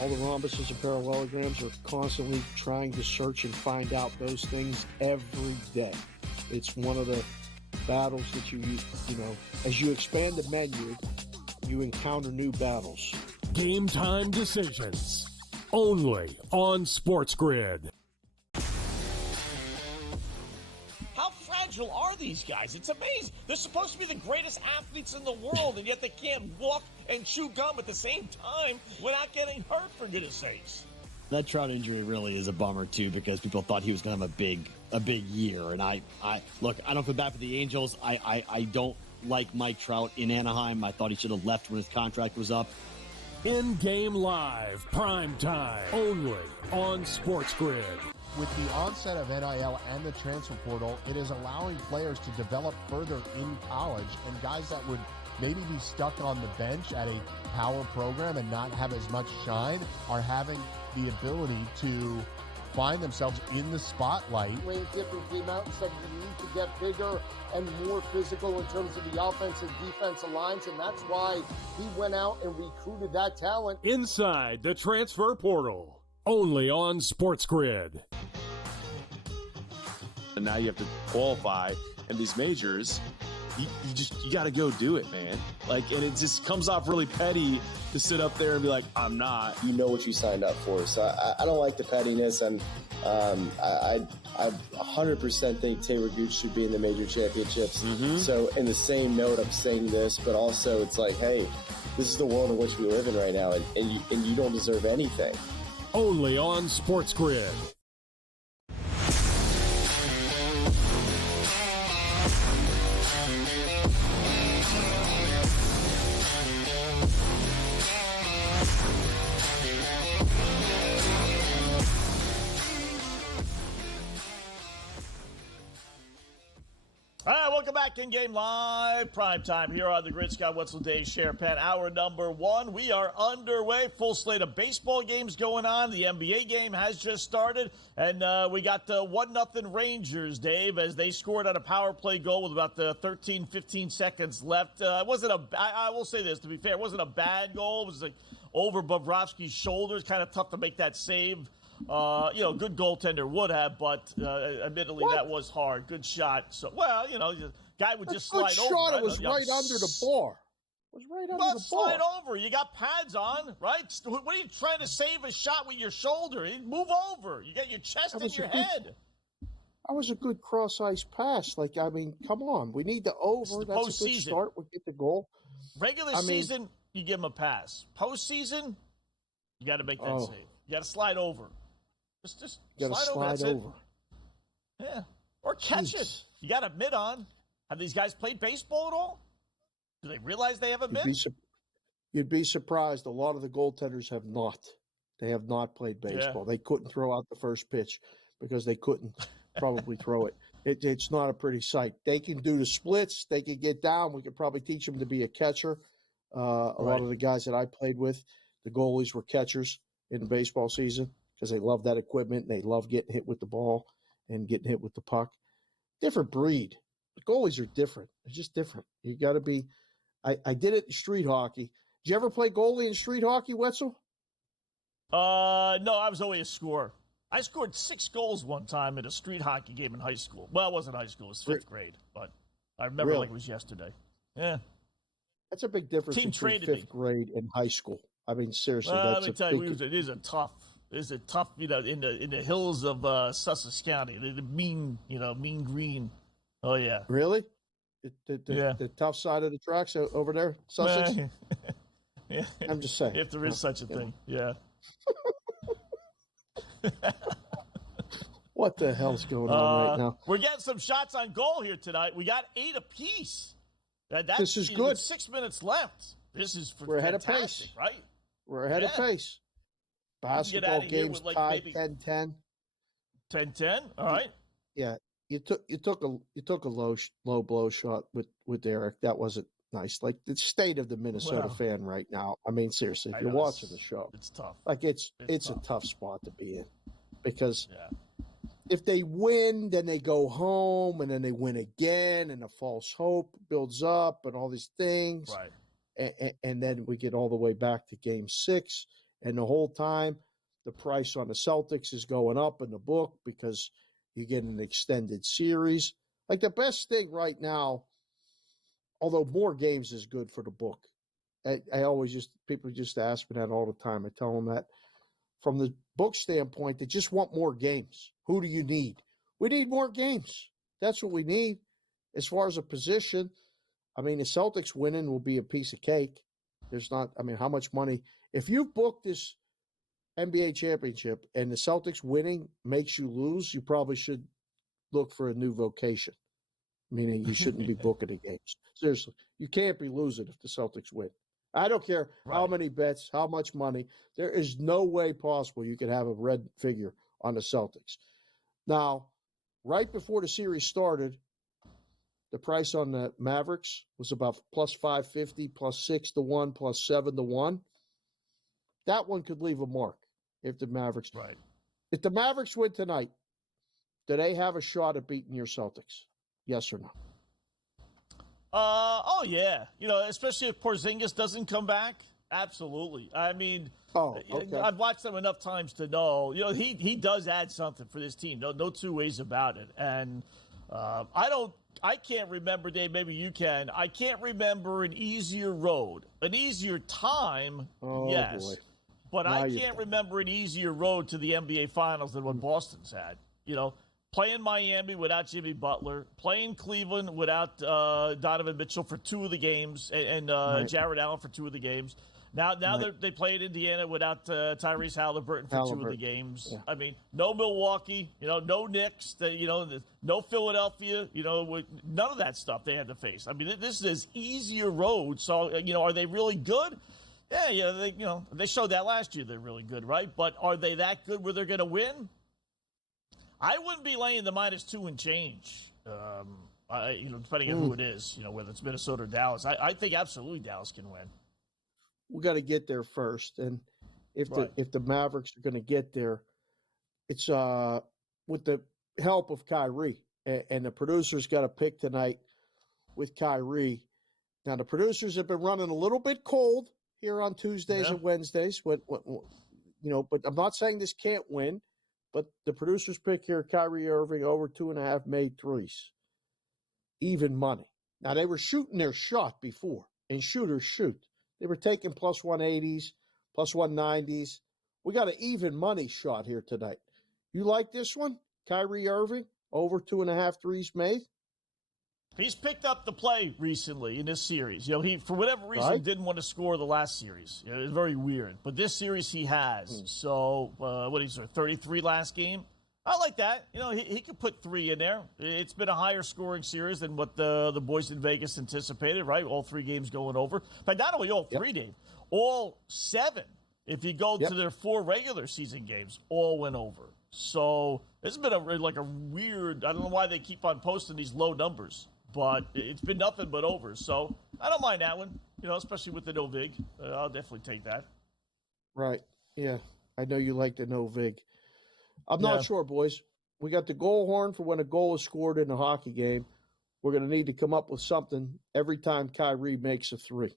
all the rhombuses and parallelograms are constantly trying to search and find out those things every day. It's one of the battles that you know, as you expand the menu, you encounter new battles. Game time decisions. Only on SportsGrid. How fragile are these guys? It's amazing. They're supposed to be the greatest athletes in the world, and yet they can't walk and chew gum at the same time without getting hurt, for goodness sakes. That Trout injury really is a bummer too, because people thought he was going to have a big year. And I look, I don't feel bad for the Angels. I don't like Mike Trout in Anaheim. I thought he should have left when his contract was up. InGame Live, PrimeTime, only on SportsGrid. With the onset of NIL and the transfer portal, it is allowing players to develop further in college, and guys that would maybe be stuck on the bench at a power program and not have as much shine are having the ability to find themselves in the spotlight. Lane Kiffin came out and said we need to get bigger and more physical in terms of the offensive defensive lines, and that's why he went out and recruited that talent. Inside the transfer portal, only on SportsGrid. And now you have to qualify, and these majors, you got to go do it, man. Like, and it just comes off really petty to sit up there and be like, I'm not. You know what you signed up for. So I don't like the pettiness, and I 100% think Taylor Gooch should be in the major championships. So in the same note, I'm saying this, but also it's like, hey, this is the world in which we live in right now, and you don't deserve anything. Only on SportsGrid. All right, welcome back. InGame Live, PrimeTime here on the Grid. Scott Wetzel, Dave Sharapan, hour number one. We are underway. Full slate of baseball games going on. The NBA game has just started, and we got the 1-0 Rangers, Dave, as they scored on a power play goal with about 13, 15 seconds left. It wasn't I will say this, to be fair, it wasn't a bad goal. It was like over Bobrovsky's shoulders. Kind of tough to make that save. Good goaltender would have, but admittedly that was hard. Good shot. So, the guy would just slide over. Shot. It was right under the bar. It was right under the bar. Slide over. You got pads on, right? What are you trying to save a shot with your shoulder? Move over. You got your chest and your head. That was a good cross-ice pass. Come on. We need the over. That's a good start. We'll get the goal. Regular season, you give him a pass. Postseason, you got to make that save. You got to slide over. Just slide over. Yeah. Or catch it. You got a mitt on. Have these guys played baseball at all? Do they realize they have a mitt? You'd be surprised. A lot of the goaltenders have not. They have not played baseball. Yeah. They couldn't throw out the first pitch because they couldn't probably throw it. It's not a pretty sight. They can do the splits. They can get down. We could probably teach them to be a catcher. A lot of the guys that I played with, the goalies were catchers in the baseball season, because they love that equipment and they love getting hit with the ball and getting hit with the puck. Different breed. The goalies are different. They're just different. You got to be. I did it in street hockey. Did you ever play goalie in street hockey, Wetzel? No, I was always a scorer. I scored 6 goals one time in a street hockey game in high school. Well, it wasn't high school. It was 5th grade, but I remember like it was yesterday. Yeah. That's a big difference between 5th grade and high school. I mean, seriously, let me tell you, it is a tough, in the hills of Sussex County, the mean green. Oh yeah, really? The tough side of the tracks over there, Sussex. Yeah. I'm just saying, if there is such a thing, yeah. What the hell's going on right now? We're getting some shots on goal here tonight. We got 8 apiece. This is good. 6 minutes left. This is we're ahead of pace, right? We're ahead of pace. Basketball games tied 10-10. 10-10. All right. Yeah, you took a low blow shot with Eric. That wasn't nice. Like the state of the Minnesota fan right now. I mean, seriously, if you're watching the show, it's tough. Like it's a tough spot to be in, because if they win, then they go home, and then they win again, and a false hope builds up, and all these things. Right. and then we get all the way back to Game 6, and the whole time the price on the Celtics is going up in the book because you get an extended series. Like the best thing right now, although more games is good for the book. I always people just ask me that all the time. I tell them that from the book standpoint, they just want more games. Who do you need? We need more games. That's what we need. As far as a position, I mean, the Celtics winning will be a piece of cake. There's not, I mean, how much money? If you book this NBA championship and the Celtics winning makes you lose, you probably should look for a new vocation, meaning you shouldn't be booking the games. Seriously, you can't be losing if the Celtics win. I don't care how many bets, how much money. There is no way possible you could have a red figure on the Celtics. Now, right before the series started, the price on the Mavericks was about plus 550, plus 6-1, plus 7-1. That one could leave a mark if the Mavericks. Right. If the Mavericks win tonight, do they have a shot at beating your Celtics? Yes or no? Oh yeah. You know, especially if Porzingis doesn't come back. Absolutely. I mean, okay. I've watched them enough times to know. You know, he does add something for this team. No two ways about it. And I can't remember, Dave. Maybe you can. I can't remember an easier road, an easier time. Yes. Boy. But now I can't remember an easier road to the NBA Finals than what Boston's had. You know, playing Miami without Jimmy Butler, playing Cleveland without Donovan Mitchell for 2 of the games, and Jared Allen for 2 of the games. Now they played Indiana without Tyrese Halliburton for 2 of the games. Yeah. I mean, no Milwaukee, no Knicks, no Philadelphia, none of that stuff they had to face. I mean, this is easier road. So, are they really good? Yeah, they showed that last year. They're really good, right? But are they that good where they're going to win? I wouldn't be laying the -2 and change, depending on who it is, whether it's Minnesota or Dallas. I think absolutely Dallas can win. We got to get there first, and if the Mavericks are going to get there, it's with the help of Kyrie, and the producers got a pick tonight with Kyrie. Now the producers have been running a little bit cold here on Tuesdays and Wednesdays, but I'm not saying this can't win. But the producers pick here, Kyrie Irving over 2.5 made threes. Even money. Now, they were shooting their shot before, and shooters shoot. They were taking plus 180s, plus 190s. We got an even money shot here tonight. You like this one? Kyrie Irving over 2.5 threes made? He's picked up the play recently in this series. He, for whatever reason, didn't want to score the last series. It was very weird. But this series he has. So, what is there, 33 last game? I like that. He could put 3 in there. It's been a higher scoring series than what the boys in Vegas anticipated, right? All 3 games going over. But not only all 3, Dave, all 7. If you go to their 4 regular season games, all went over. So, this has been a weird, I don't know why they keep on posting these low numbers. But it's been nothing but over. So I don't mind that one, especially with the no vig. I'll definitely take that. Right. Yeah. I know you like the no vig. I'm not sure, boys. We got the goal horn for when a goal is scored in a hockey game. We're going to need to come up with something every time Kyrie makes a 3.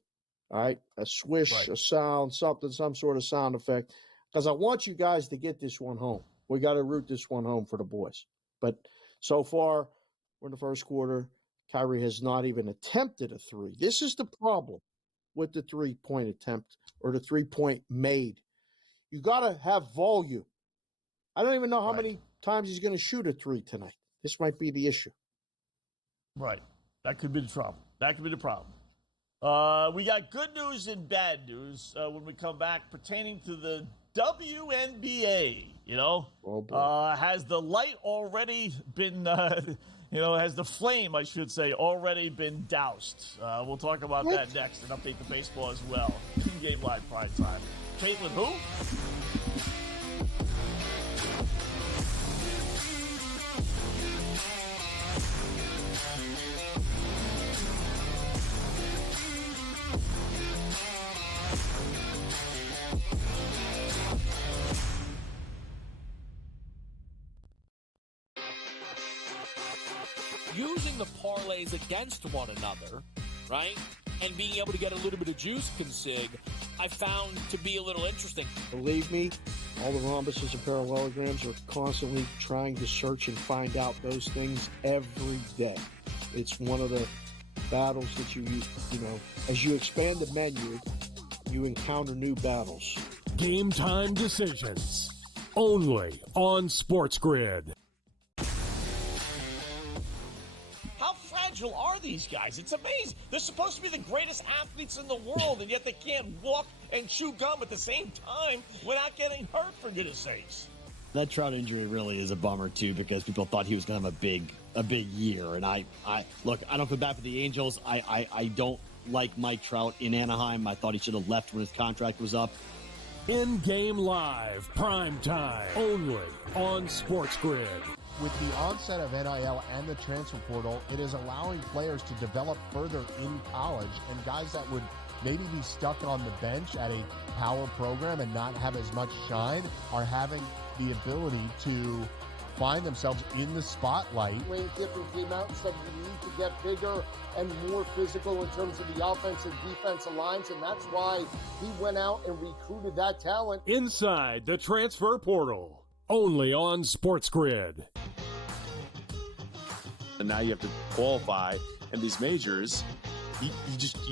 All right. A swish, a sound, something, some sort of sound effect. Because I want you guys to get this one home. We got to root this one home for the boys. But so far, we're in the first quarter. Kyrie has not even attempted a 3. This is the problem with the 3-point attempt or the 3-point made. You got to have volume. I don't even know how many times he's going to shoot a 3 tonight. This might be the issue. Right. That could be the trouble. That could be the problem. We got good news and bad news when we come back pertaining to the WNBA. Has the light already been... has the flame, I should say, already been doused? We'll talk about that next and update the baseball as well. InGame Live PrimeTime. Caitlin, who? Using the parlays against one another, right? and being able to get a little bit of juice consig, I found to be a little interesting. Believe me, all the rhombuses and parallelograms are constantly trying to search and find out those things every day. It's one of the battles that you know, as you expand the menu, you encounter new battles. Game time decisions. Only on SportsGrid. How fragile are these guys? It's amazing. They're supposed to be the greatest athletes in the world, and yet they can't walk and chew gum at the same time without getting hurt, for goodness sakes. That Trout injury really is a bummer too, because people thought he was going to have a big year. And I look, I don't feel bad for the Angels. I don't like Mike Trout in Anaheim. I thought he should have left when his contract was up. InGame Live, PrimeTime, only on SportsGrid. With the onset of NIL and the transfer portal, it is allowing players to develop further in college, and guys that would maybe be stuck on the bench at a power program and not have as much shine are having the ability to find themselves in the spotlight. Lane Kiffin came out and said we need to get bigger and more physical in terms of the offensive defensive lines, and that's why he went out and recruited that talent. Inside the transfer portal, only on SportsGrid. And now you have to qualify, and these majors, you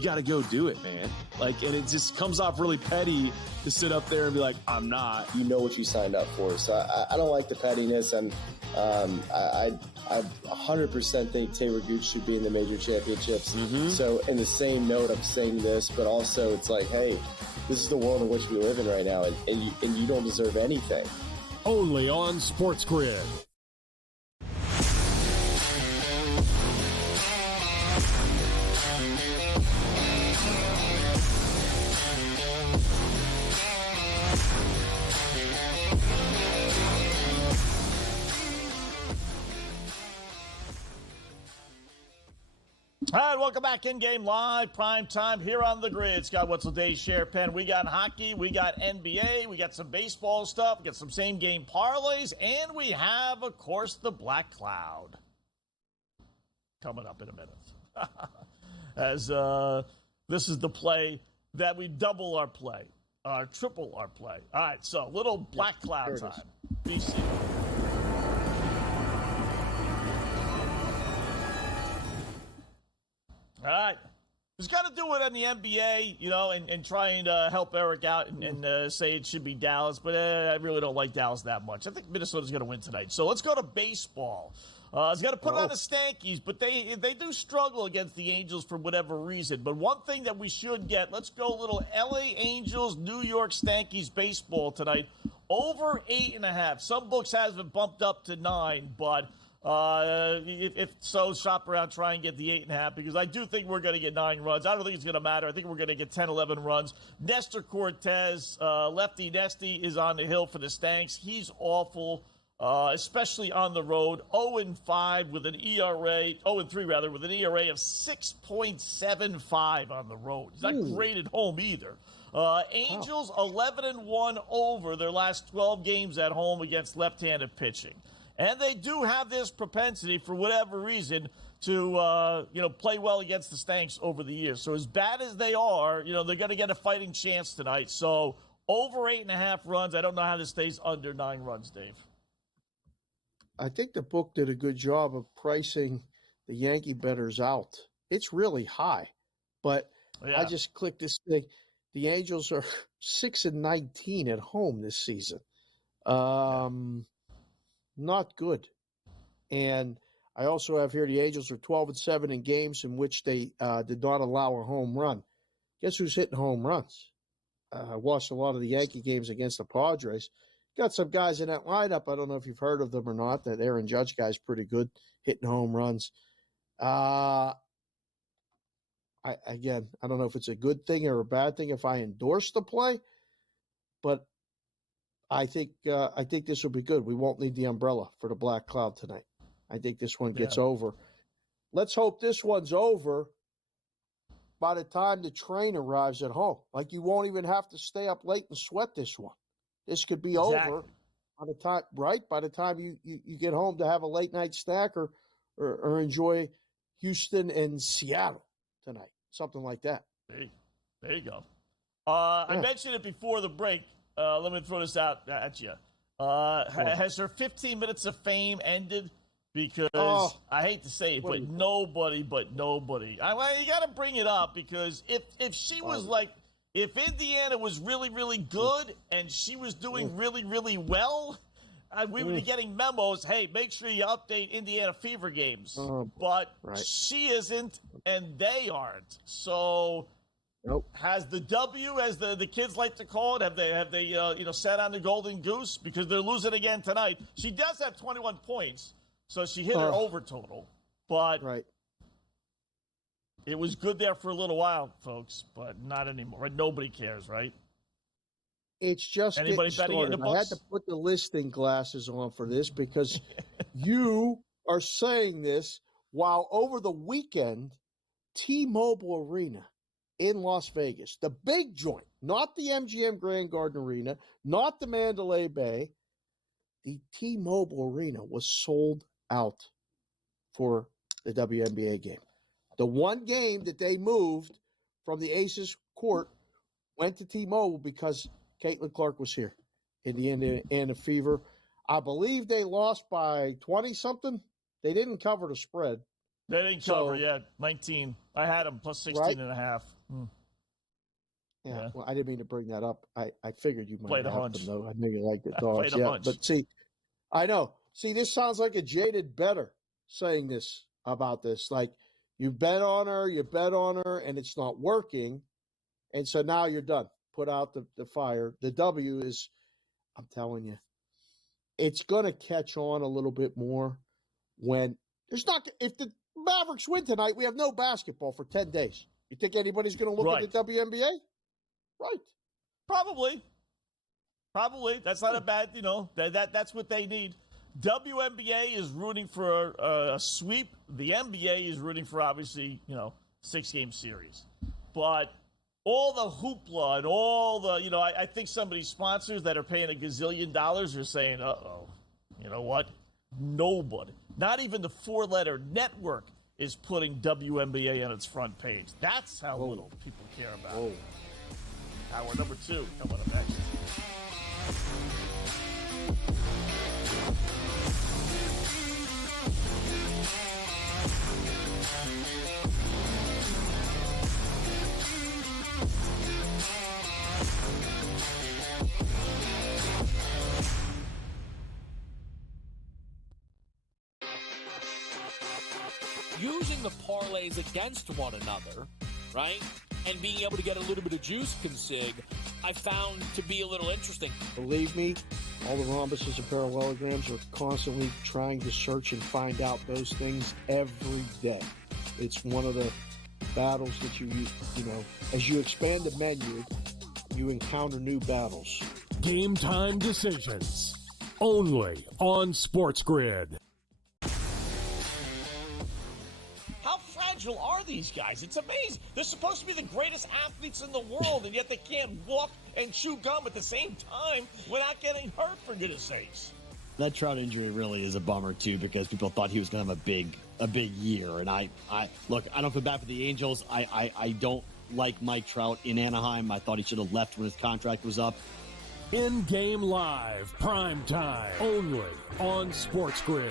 got to go do it, man. Like, and it just comes off really petty to sit up there and be like, I'm not. You know what you signed up for. So I don't like the pettiness, and I 100% think Taylor Gooch should be in the major championships. So in the same note, I'm saying this, but also it's like, hey, this is the world in which we live in right now, and you don't deserve anything. Only on SportsGrid. All right, welcome back in-game live, prime time here on the grid. Scott Wetzel, Dave Sharapan. We got hockey, we got NBA, we got some baseball stuff, we got some same-game parlays, and we have, of course, the Black Cloud coming up in a minute. As this is the play that we double our play, triple our play. All right, so little Black Cloud time. BC. All right. He's got to do it in the NBA, you know, and trying to help Eric out and say it should be Dallas. But I really don't like Dallas that much. I think Minnesota's going to win tonight. So let's go to baseball. He's got to put on the Stankies, but they do struggle against the Angels for whatever reason. But one thing that we should get, let's go a little L.A. Angels, New York Stankies baseball tonight. Over 8.5. Some books have it bumped up to 9, but... if so, shop around, try and get the 8.5, because I do think we're going to get 9 runs. I don't think it's going to matter. I think we're going to get 10, 11 runs. Nestor Cortez, lefty Nesty, is on the hill for the Stanks. He's awful, especially on the road. 0-5 with an ERA, 0-3 rather, with an ERA of 6.75 on the road. He's not great at home either. Angels 11-1 over their last 12 games at home against left-handed pitching. And they do have this propensity, for whatever reason, to play well against the Stanks over the years. So as bad as they are, they're going to get a fighting chance tonight. So over 8.5 runs. I don't know how this stays under 9 runs, Dave. I think the book did a good job of pricing the Yankee bettors out. It's really high, but I just clicked this thing. The Angels are 6-19 at home this season. Not good. And I also have here the Angels are 12-7 in games in which they did not allow a home run. Guess who's hitting home runs? I watched a lot of the Yankee games against the Padres. Got some guys in that lineup. I don't know if you've heard of them or not. That Aaron Judge guy's pretty good hitting home runs. I don't know if it's a good thing or a bad thing if I endorse the play, but I think this will be good. We won't need the umbrella for the Black Cloud tonight. I think this one gets over. Let's hope this one's over by the time the train arrives at home. Like, you won't even have to stay up late and sweat this one. This could be over by the time, right? By the time you get home to have a late night snack or enjoy Houston and Seattle tonight. something like that. There you go. I mentioned it before the break. Let me throw this out at you. Has her 15 minutes of fame ended? Because I hate to say it, but nobody. You got to bring it up because if she was like, if Indiana was really, really good and she was doing really, really well, we would be getting memos, hey, make sure you update Indiana Fever games. But she isn't, and they aren't. So has the W, as the kids like to call it, have they sat on the golden goose? Because they're losing again tonight. She does have 21 points, so she hit her over total. But it was good there for a little while, folks, but not anymore. Nobody cares, right? It's just anybody betting in the books? I had to put the listening glasses on for this because you are saying this while over the weekend, T-Mobile Arena in Las Vegas, the big joint, not the MGM Grand Garden Arena, not the Mandalay Bay, the T-Mobile Arena was sold out for the WNBA game. The one game that they moved from the Aces court went to T-Mobile because Caitlin Clark was here in the Indiana Fever. I believe they lost by 20-something. They didn't cover the spread. They didn't cover, 19. I had them plus 16 and a half. Yeah, well, I didn't mean to bring that up. I figured you might played have a hunch. them, though. I knew you liked the dogs. Played a hunch. But see, I know. See, this sounds like a jaded bettor saying this about this. Like, you bet on her, and it's not working. And so now you're done. Put out the fire. The W is, I'm telling you, it's going to catch on a little bit more when there's not, if the Mavericks win tonight, we have no basketball for 10 days. You think anybody's going to look at the WNBA? Right. Probably. That's not a bad, that's what they need. WNBA is rooting for a sweep. The NBA is rooting for, obviously, 6-game series. But all the hoopla and all the, I think some of these sponsors that are paying $1 gazillion are saying, uh-oh, you know what? Nobody, not even the 4-letter network, is putting WNBA on its front page. That's how little people care about it. Hour number 2 coming up next. Using the parlays against one another, right? And being able to get a little bit of juice consig, I found to be a little interesting. Believe me, all the rhombuses and parallelograms are constantly trying to search and find out those things every day. It's one of the battles that you as you expand the menu, you encounter new battles. Game time decisions. Only on SportsGrid. How fragile are these guys? It's amazing. They're supposed to be the greatest athletes in the world, and yet they can't walk and chew gum at the same time without getting hurt, for goodness sakes. That Trout injury really is a bummer, too, because people thought he was going to have a big year. And I don't feel bad for the Angels. I don't like Mike Trout in Anaheim. I thought he should have left when his contract was up. InGame Live, PrimeTime, only on SportsGrid.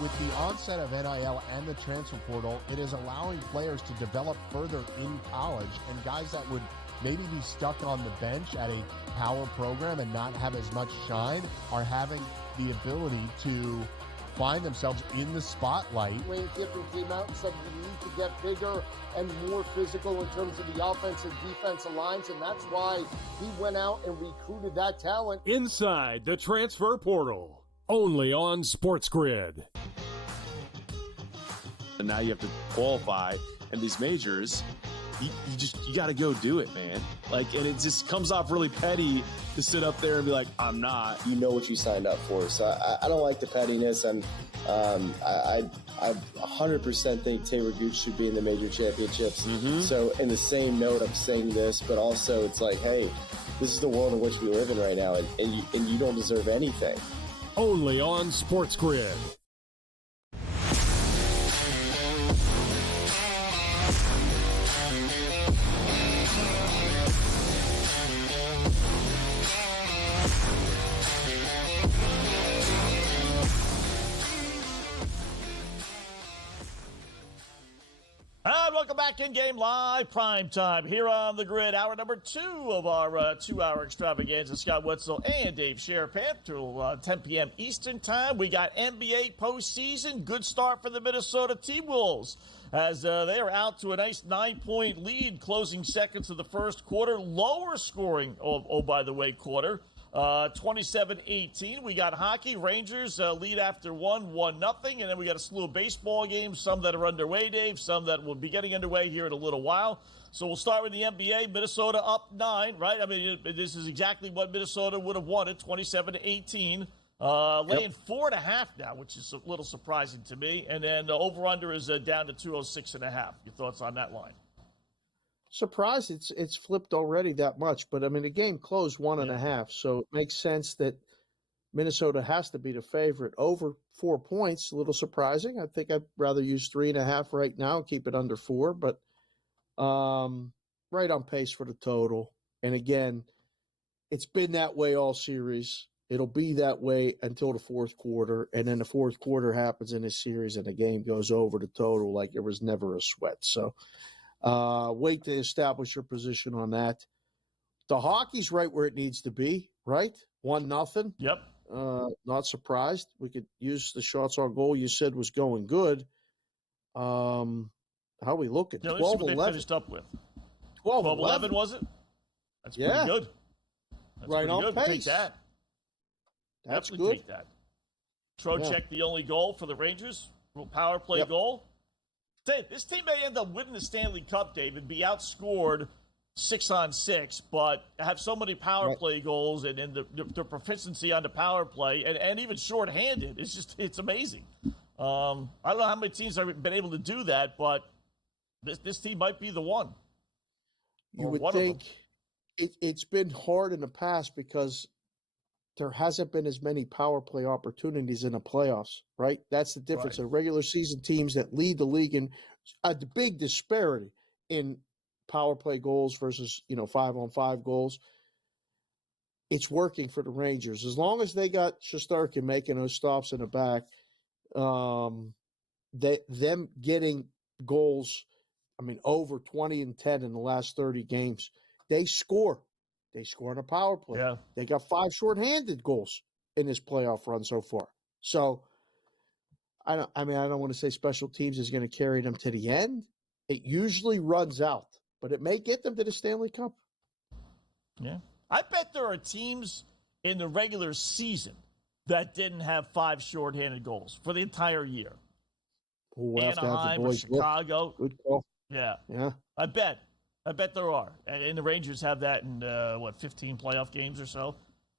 With the onset of NIL and the transfer portal, it is allowing players to develop further in college, and guys that would maybe be stuck on the bench at a power program and not have as much shine are having the ability to find themselves in the spotlight. Lane Kiffin came out and said we need to get bigger and more physical in terms of the offensive defensive lines, and that's why he went out and recruited that talent. Inside the transfer portal, only on SportsGrid. And now you have to qualify, and these majors, you got to go do it, man. Like, and it just comes off really petty to sit up there and be like, I'm not. You know what you signed up for. So I don't like the pettiness, and I 100% think Taylor Gooch should be in the major championships. So in the same note, I'm saying this, but also it's like, hey, this is the world in which we live in right now, and you don't deserve anything. Only on SportsGrid. welcome back in game live prime time here on the grid. Hour number 2 of our 2-hour extravaganza. Scott Wetzel and Dave Sharapan till 10 p.m. Eastern time. We got NBA postseason. Good start for the Minnesota T-Wolves as they are out to a nice 9-point lead, closing seconds of the first quarter. Lower scoring, by the way, quarter. 27-18. We got hockey. Rangers lead after 1-0. And then we got a slew of baseball games, some that are underway, Dave, some that will be getting underway here in a little while. So we'll start with the NBA. Minnesota up 9, right? I mean, this is exactly what Minnesota would have wanted, 27-18. Laying 4.5 now, which is a little surprising to me. And then the over-under is down to 206.5. Your thoughts on that line? Surprised it's flipped already that much, but I mean the game closed 1.5, so it makes sense that Minnesota has to be the favorite. Over 4 points, a little surprising. I think I'd rather use 3.5 right now and keep it under 4, but right on pace for the total. And again, it's been that way all series. It'll be that way until the fourth quarter, and then the fourth quarter happens in this series and the game goes over the total like there was never a sweat. So wait to establish your position on that. The hockey's right where it needs to be, right? 1-0. Yep. Not surprised. We could use the shots on goal you said was going good. How are we looking? Yeah, let's see what they 12-11. finished up with. 12-11, was it? That's yeah, pretty good. That's right pretty on good. pace. Take that. That's Definitely good. take that. Trocheck, the only goal for the Rangers. Power play goal. This team may end up winning the Stanley Cup, David, be outscored 6-on-6, but have so many power play goals and the proficiency on the power play and even shorthanded. It's amazing. I don't know how many teams have been able to do that, but this team might be the one. You would think it's been hard in the past because there hasn't been as many power play opportunities in the playoffs, right? That's the difference. Right. The regular season teams that lead the league in a big disparity in power play goals versus, 5-on-5 goals. It's working for the Rangers. As long as they got Shesterkin making those stops in the back, them getting goals, over 20 and 10 in the last 30 games, they score. They score on a power play. Yeah. They got 5 shorthanded goals in this playoff run so far. So, I don't want to say special teams is going to carry them to the end. It usually runs out, but it may get them to the Stanley Cup. Yeah. I bet there are teams in the regular season that didn't have 5 shorthanded goals for the entire year. We'll have to have the Anaheim or boys look. Chicago. Good call. Yeah. Yeah. I bet there are. And the Rangers have that in, 15 playoff games or so.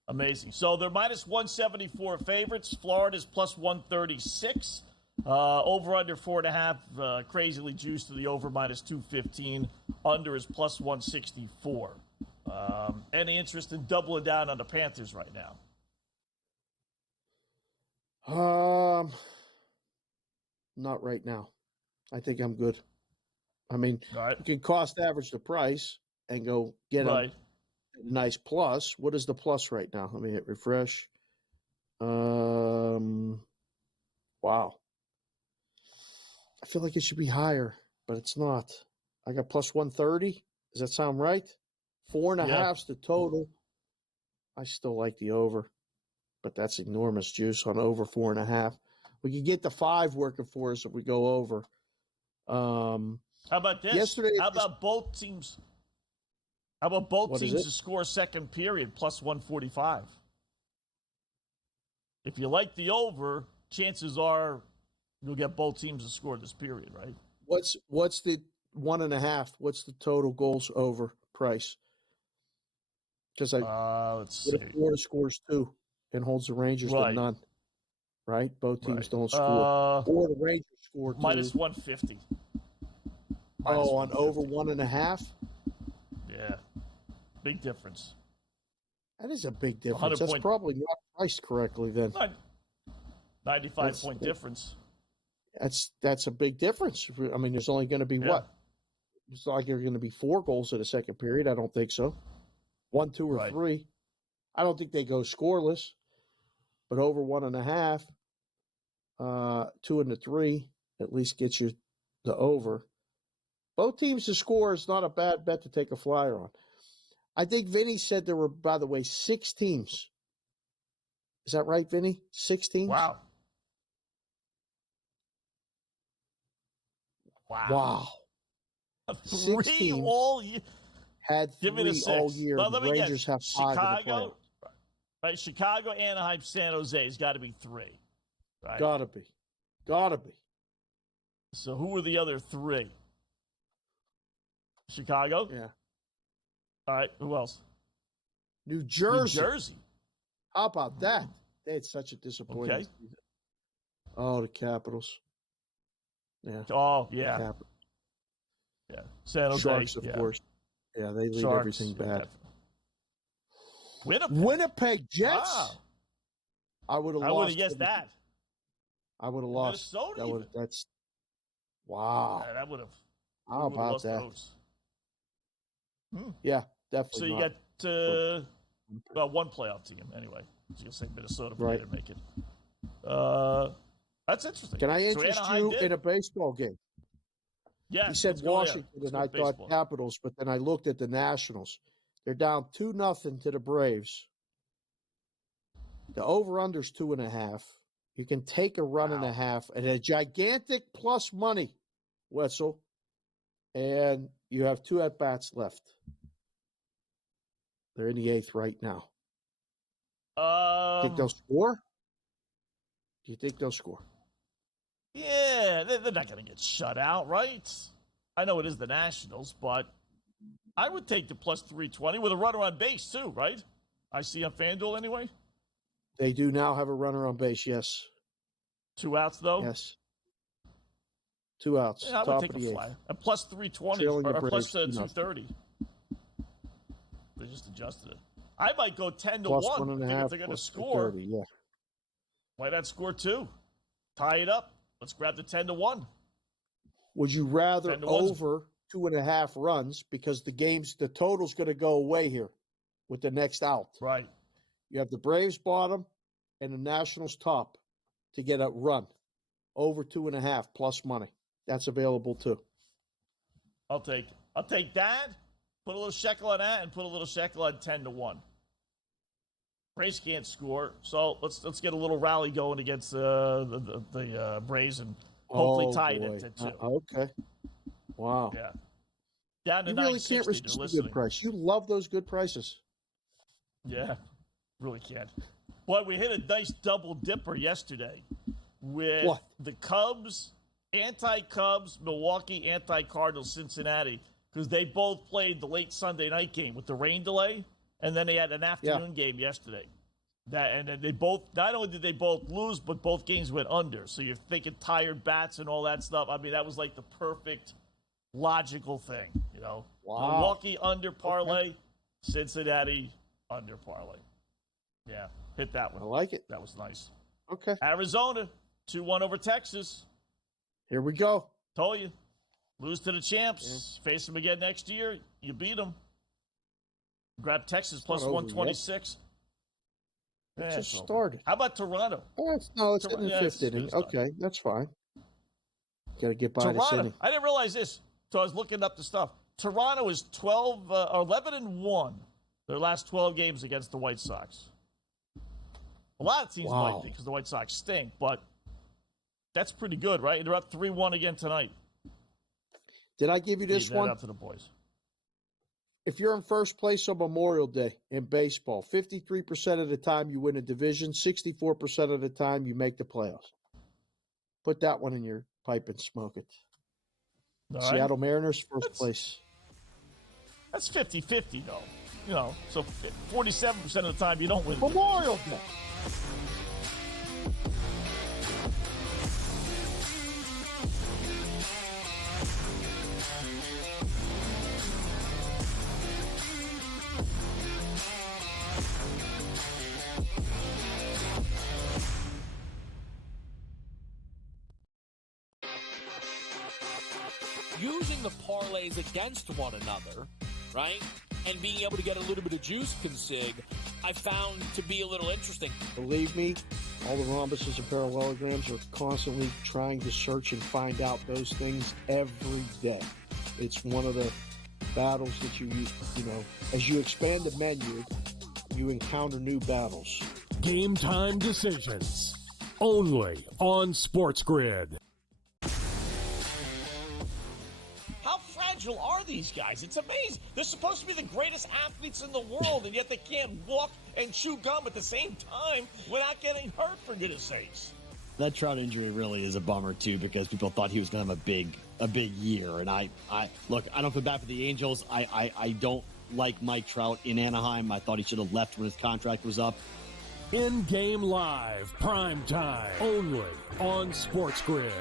Amazing. So they're minus 174 favorites. Florida's plus 136. Over under 4.5. Crazily juiced to the over minus 215. Under is plus 164. Any interest in doubling down on the Panthers right now? Not right now. I think I'm good. You Right. can cost average the price and go get a nice plus. What is the plus right now? Let me hit refresh. Wow. I feel like it should be higher, but it's not. I got plus 130. Does that sound right? 4.5's the total. I still like the over, but that's enormous juice on over 4.5. We could get the 5 working for us if we go over. How about this? How about both teams? How about both teams to score second period plus 145? If you like the over, chances are you'll get both teams to score this period, right? What's the 1.5? What's the total goals over price? Because let's see. Florida scores 2 and holds the Rangers to none. Right? Both teams don't score. Or the Rangers score 2. Minus 150. On over 1.5? Yeah. Big difference. That is a big difference. That's probably not priced correctly then. 95-point difference. That's a big difference. There's only going to be what? It's not like there are going to be 4 goals in the second period. I don't think so. 1, 2, or 3. I don't think they go scoreless. But over 1.5, 2 and the 3 at least gets you the over. Both teams to score is not a bad bet to take a flyer on. I think Vinny said there were, by the way, 6 teams. Is that right, Vinny? 6 teams? Wow. Wow. 6 Three teams all year. had Give me the 3 all 6. year. Well, The let me Rangers have guess. 5 in the Chicago, playoffs. right? Chicago, Anaheim, San Jose has got to be 3. Right? Gotta be. So who were the other 3? Chicago? Yeah. All right. Who else? New Jersey. New Jersey. How about that? They had such a disappointing Okay. season. Oh, the Capitals. Yeah. Oh, yeah. Capitals. Yeah. San Jose. Sharks, of yeah. course. Yeah, they lead Sharks, everything bad. Yeah. Winnipeg Jets? Wow. I would have I lost. would have guessed that. I would have lost. Minnesota. That's wow. Yeah, that would have. How about that? Yeah, definitely. So you not. got one playoff team anyway. So you'll say Minnesota Right. didn't make it. That's interesting. Can I So interest Anaheim you did. in a baseball game? Yeah, You said let's go there. Washington, Let's and go I thought baseball. Capitals, but then I looked at the Nationals. They're down 2-0 to the Braves. The over-under's 2.5. You can take a run and a half at a gigantic plus money, Wetzel, and you have 2 at-bats left. They're in the 8th right now. Think they'll score? Do you think they'll score? Yeah, they're not going to get shut out, right? I know it is the Nationals, but I would take the plus 320 with a runner on base too, right? I see on FanDuel anyway. They do now have a runner on base, yes. 2 outs though. Yes. 2 outs. Yeah, I would top take of a the 8th. flyer. A plus 320 Trailing the or plus Braves, 230. They just adjusted it. I might go 10 to Plus 1. 1.5. Think if they're going to plus score. 230, yeah. Why not score 2? Tie it up. Let's grab the 10 to 1. Would you rather 10 to 1's over 2.5 runs because the total's going to go away here with the next out? Right. You have the Braves bottom and the Nationals top to get a run over 2.5 plus money. That's available too. I'll take that. Put a little shekel on that, and put a little shekel on 10 to 1. Braves can't score, so let's get a little rally going against the Braves and hopefully tie it into 2. Okay. Wow. Yeah. Down to You really 960. can't resist They're a listening. good price. You love those good prices. Yeah, really can't. Boy, we hit a nice double dipper yesterday with What? the Cubs, anti-Cubs, Milwaukee, anti-Cardinals, Cincinnati, because they both played the late Sunday night game with the rain delay, and then they had an afternoon game yesterday. And then they both, not only did they both lose, but both games went under. So you're thinking tired bats and all that stuff. I mean, that was like the perfect logical thing, you know. Wow. Milwaukee under parlay, Cincinnati under parlay. Yeah, hit that one. I like it. That was nice. Okay. Arizona, 2-1 over Texas. Here we go. Told you. Lose to the champs. Face them again next year. You beat them. Grab Texas plus not over 126. It Yeah, just it's over. started. How about Toronto? It's in the Yeah, 5th it's good inning. stuff. Okay, that's fine. Got to get by this Toronto. inning. I didn't realize this. So I was looking up the stuff. Toronto is 11-1 their last 12 games against the White Sox. A lot of teams Wow. might because the White Sox stink, but that's pretty good, right? They're up 3-1 again tonight. Did I give you this Leave that one? up to the boys. If you're in first place on Memorial Day in baseball, 53% of the time you win a division, 64% of the time you make the playoffs. Put that one in your pipe and smoke it. All right? Seattle Mariners, first place. That's 50-50, though. You know, so 47% of the time you don't win. Memorial Day. Using the parlays against one another, right? And being able to get a little bit of juice consig, I found to be a little interesting. Believe me, all the rhombuses and parallelograms are constantly trying to search and find out those things every day. It's one of the battles that you know, as you expand the menu, you encounter new battles. Game time decisions. Only on SportsGrid. How fragile are these guys? It's amazing. They're supposed to be the greatest athletes in the world, and yet they can't walk and chew gum at the same time without getting hurt, for goodness sakes. That Trout injury really is a bummer too, because people thought he was going to have a big year. And I look, I don't feel bad for the Angels. I don't like Mike Trout in Anaheim. I thought he should have left when his contract was up. InGame Live, PrimeTime, only on SportsGrid.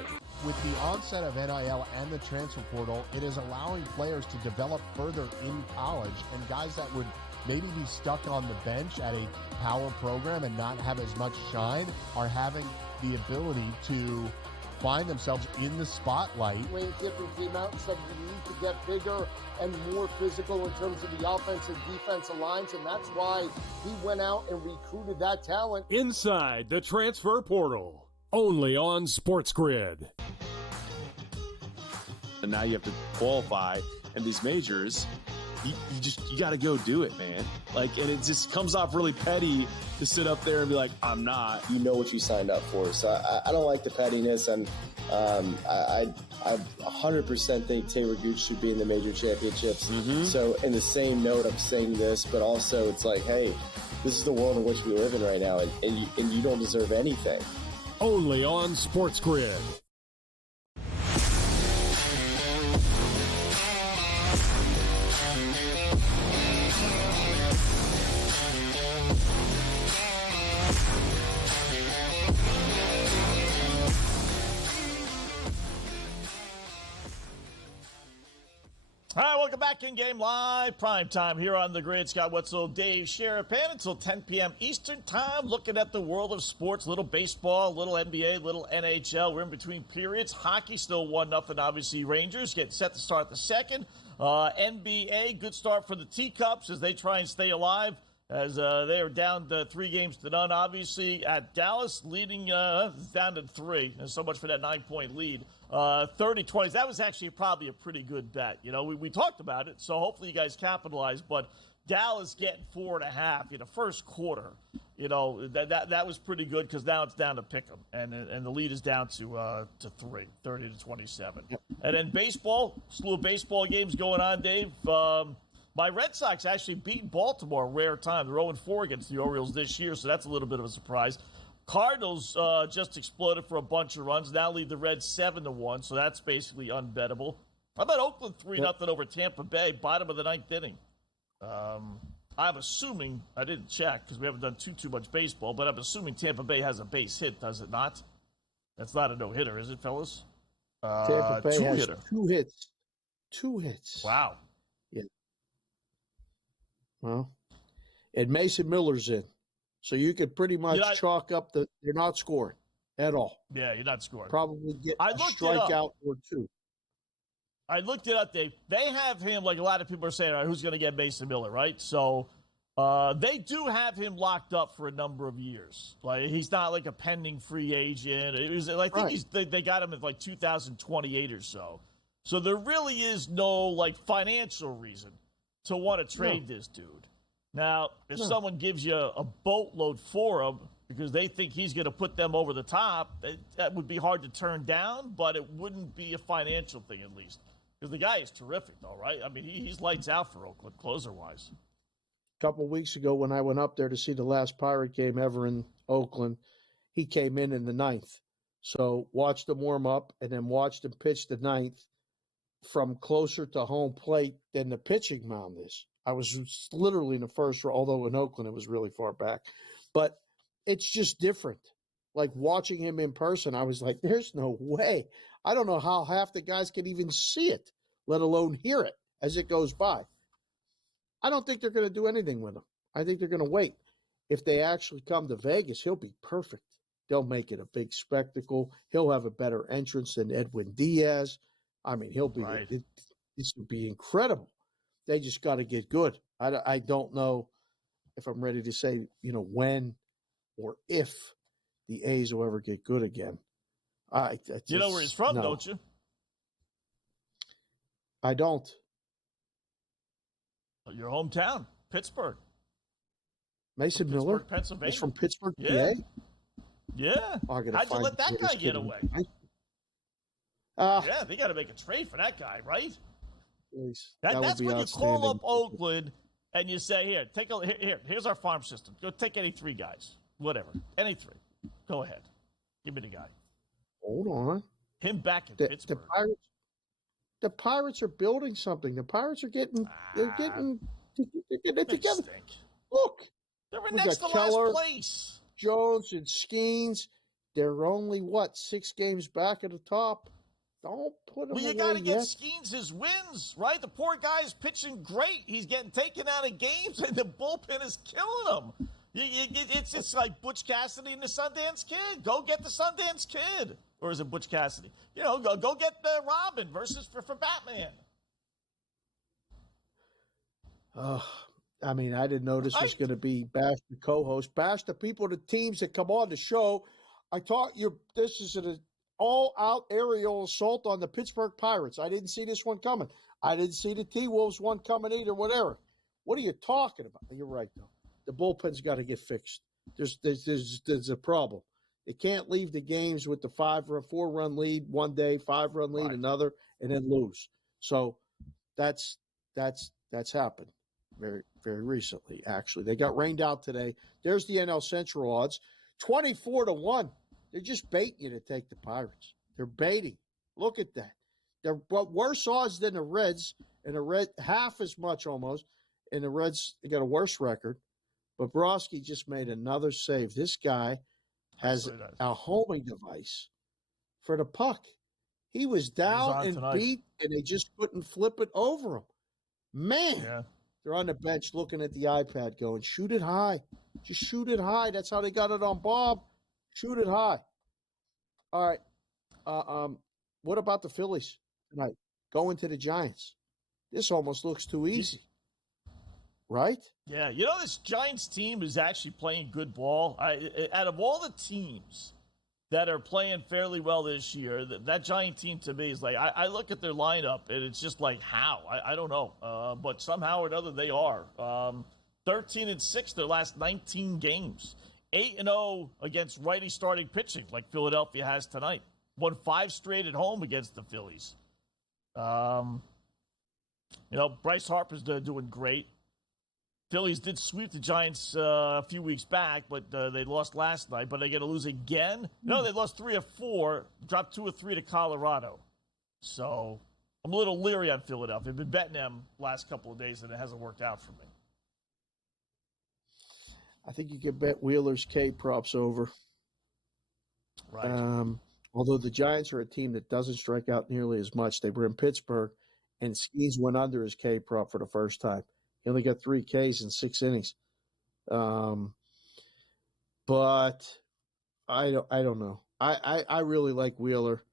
With the onset of NIL and the transfer portal, it is allowing players to develop further in college, and guys that would maybe be stuck on the bench at a power program and not have as much shine are having the ability to find themselves in the spotlight. Lane Kiffin came out and said we need to get bigger and more physical in terms of the offensive defensive lines, and that's why he went out and recruited that talent. Inside the transfer portal, only on SportsGrid. And now you have to qualify, and these majors, you got to go do it, man. Like, and it just comes off really petty to sit up there and be like, I'm not. You know what you signed up for. So I don't like the pettiness, and I 100% think Taylor Gooch should be in the major championships. So in the same note, I'm saying this, but also it's like, hey, this is the world in which we live in right now, and you don't deserve anything. Only on SportsGrid. All right, welcome back InGame Live, PrimeTime here on the grid. Scott Wetzel, Dave Sharapan until 10 p.m. Eastern Time, looking at the world of sports, little baseball, little NBA, little NHL. We're in between periods. Hockey still 1-0, obviously. Rangers getting set to start the second. NBA, good start for the Teacups as they try and stay alive, as they are down to 3-0, obviously, at Dallas, leading down to 3. And so much for that 9-point lead. 30-20. That was actually probably a pretty good bet. You know, we talked about it, so hopefully you guys capitalize. But Dallas getting 4.5 in the first quarter, you know, that was pretty good, because now it's down to pick 'em, and the lead is down to 3, 30-27. Yep. And then baseball, slew of baseball games going on, Dave. My Red Sox actually beat Baltimore, rare time. They're 0-4 against the Orioles this year, so that's a little bit of a surprise. Cardinals just exploded for a bunch of runs. Now lead the Reds 7-1, so that's basically unbettable. How about Oakland 3-0 over Tampa Bay, bottom of the 9th inning? I'm assuming, I didn't check because we haven't done too much baseball, but I'm assuming Tampa Bay has a base hit, does it not? That's not a no-hitter, is it, fellas? Tampa Bay has two-hitter. 2 hits. 2 hits. Wow. Yeah. Well, and Mason Miller's in. So you could pretty much chalk up they're not scoring at all. Yeah, you're not scoring. Probably get a strikeout strikeout or 2. I looked it up, Dave. They have him, like a lot of people are saying, all right, who's going to get Mason Miller, right? So they do have him locked up for a number of years. Like, he's not like a pending free agent. I think they got him at like 2028 or so. So there really is no like financial reason to want to trade this dude. Now, if someone gives you a boatload for him because they think he's going to put them over the top, that would be hard to turn down, but it wouldn't be a financial thing at least. Because the guy is terrific, though, right? I mean, he's lights out for Oakland, closer-wise. A couple of weeks ago when I went up there to see the last Pirate game ever in Oakland, he came in the 9th. So watched him warm up and then watched him pitch the 9th from closer to home plate than the pitching mound is. I was literally in the first row, although in Oakland it was really far back. But it's just different. Like watching him in person, I was like, there's no way. I don't know how half the guys can even see it, let alone hear it as it goes by. I don't think they're going to do anything with him. I think they're going to wait. If they actually come to Vegas, he'll be perfect. They'll make it a big spectacle. He'll have a better entrance than Edwin Diaz. I mean, he'll be right. This would be incredible. They just got to get good. I don't know if I'm ready to say, when or if the A's will ever get good again. You know where he's from, don't you? I don't. Your hometown, Pittsburgh. Mason Pittsburgh, Miller Pennsylvania. is from Pittsburgh, Yeah. PA? Yeah. Oh, I gotta How'd you find let that this guy kid get in- away? Ah, Yeah, they got to make a trade for that guy, right? please. That's would be when you call outstanding. up Oakland and you say, here's our farm system. Go take any 3 guys. Whatever. Any 3. Go ahead. Give me the guy. Hold on. Him back in The Pittsburgh. Pirates are building something. The Pirates are getting they're getting it They together. stink. Look, They're in we next to got Keller, last place. Jones and Skeens. They're only 6 games back at the top. Don't put them Well, you away got to get yet. Skeens his wins, right? The poor guy's pitching great. He's getting taken out of games, and the bullpen is killing him. It's like Butch Cassidy and the Sundance Kid. Go get the Sundance Kid. Or is it Butch Cassidy? Go get Robin versus for Batman. I mean, I didn't know this was going to be Bash the co-host. Bash the people, the teams that come on the show. I thought this is an all-out aerial assault on the Pittsburgh Pirates. I didn't see this one coming. I didn't see the T-Wolves one coming either, whatever. What are you talking about? You're right, though. The bullpen's got to get fixed. There's a problem. They can't leave the games with the 4-run lead one day, 5-run lead another, and then lose. So that's happened very, very recently, actually. They got rained out today. There's the NL Central odds. 24-1. They're just baiting you to take the Pirates. They're baiting. Look at that. They're worse odds than the Reds, and the Red half as much almost. And the Reds, they got a worse record. But Broski just made another save. This guy has a homing device for the puck. He was down and tonight. beat, and they just couldn't flip it over him. Man, Yeah. they're on the bench looking at the iPad going, shoot it high. Just shoot it high. That's how they got it on Bob. Shoot it high. All right. What about the Phillies tonight? Going to the Giants. This almost looks too easy. Right? Yeah, this Giants team is actually playing good ball. Out of all the teams that are playing fairly well this year, that Giant team to me is like, I look at their lineup and it's just like, how? I don't know. But somehow or another they are. 13-6 their last 19 games. 8-0 against righty starting pitching like Philadelphia has tonight. Won 5 straight at home against the Phillies. Bryce Harper's doing great. Phillies did sweep the Giants a few weeks back, but they lost last night. But they're going to lose again? No, they lost 3 of 4, dropped 2 of 3 to Colorado. So I'm a little leery on Philadelphia. I've been betting them last couple of days, and it hasn't worked out for me. I think you could bet Wheeler's K props over. Right. Although the Giants are a team that doesn't strike out nearly as much. They were in Pittsburgh, and Skeens went under his K prop for the first time. He only got 3 Ks in 6 innings. But I don't know. I really like Wheeler,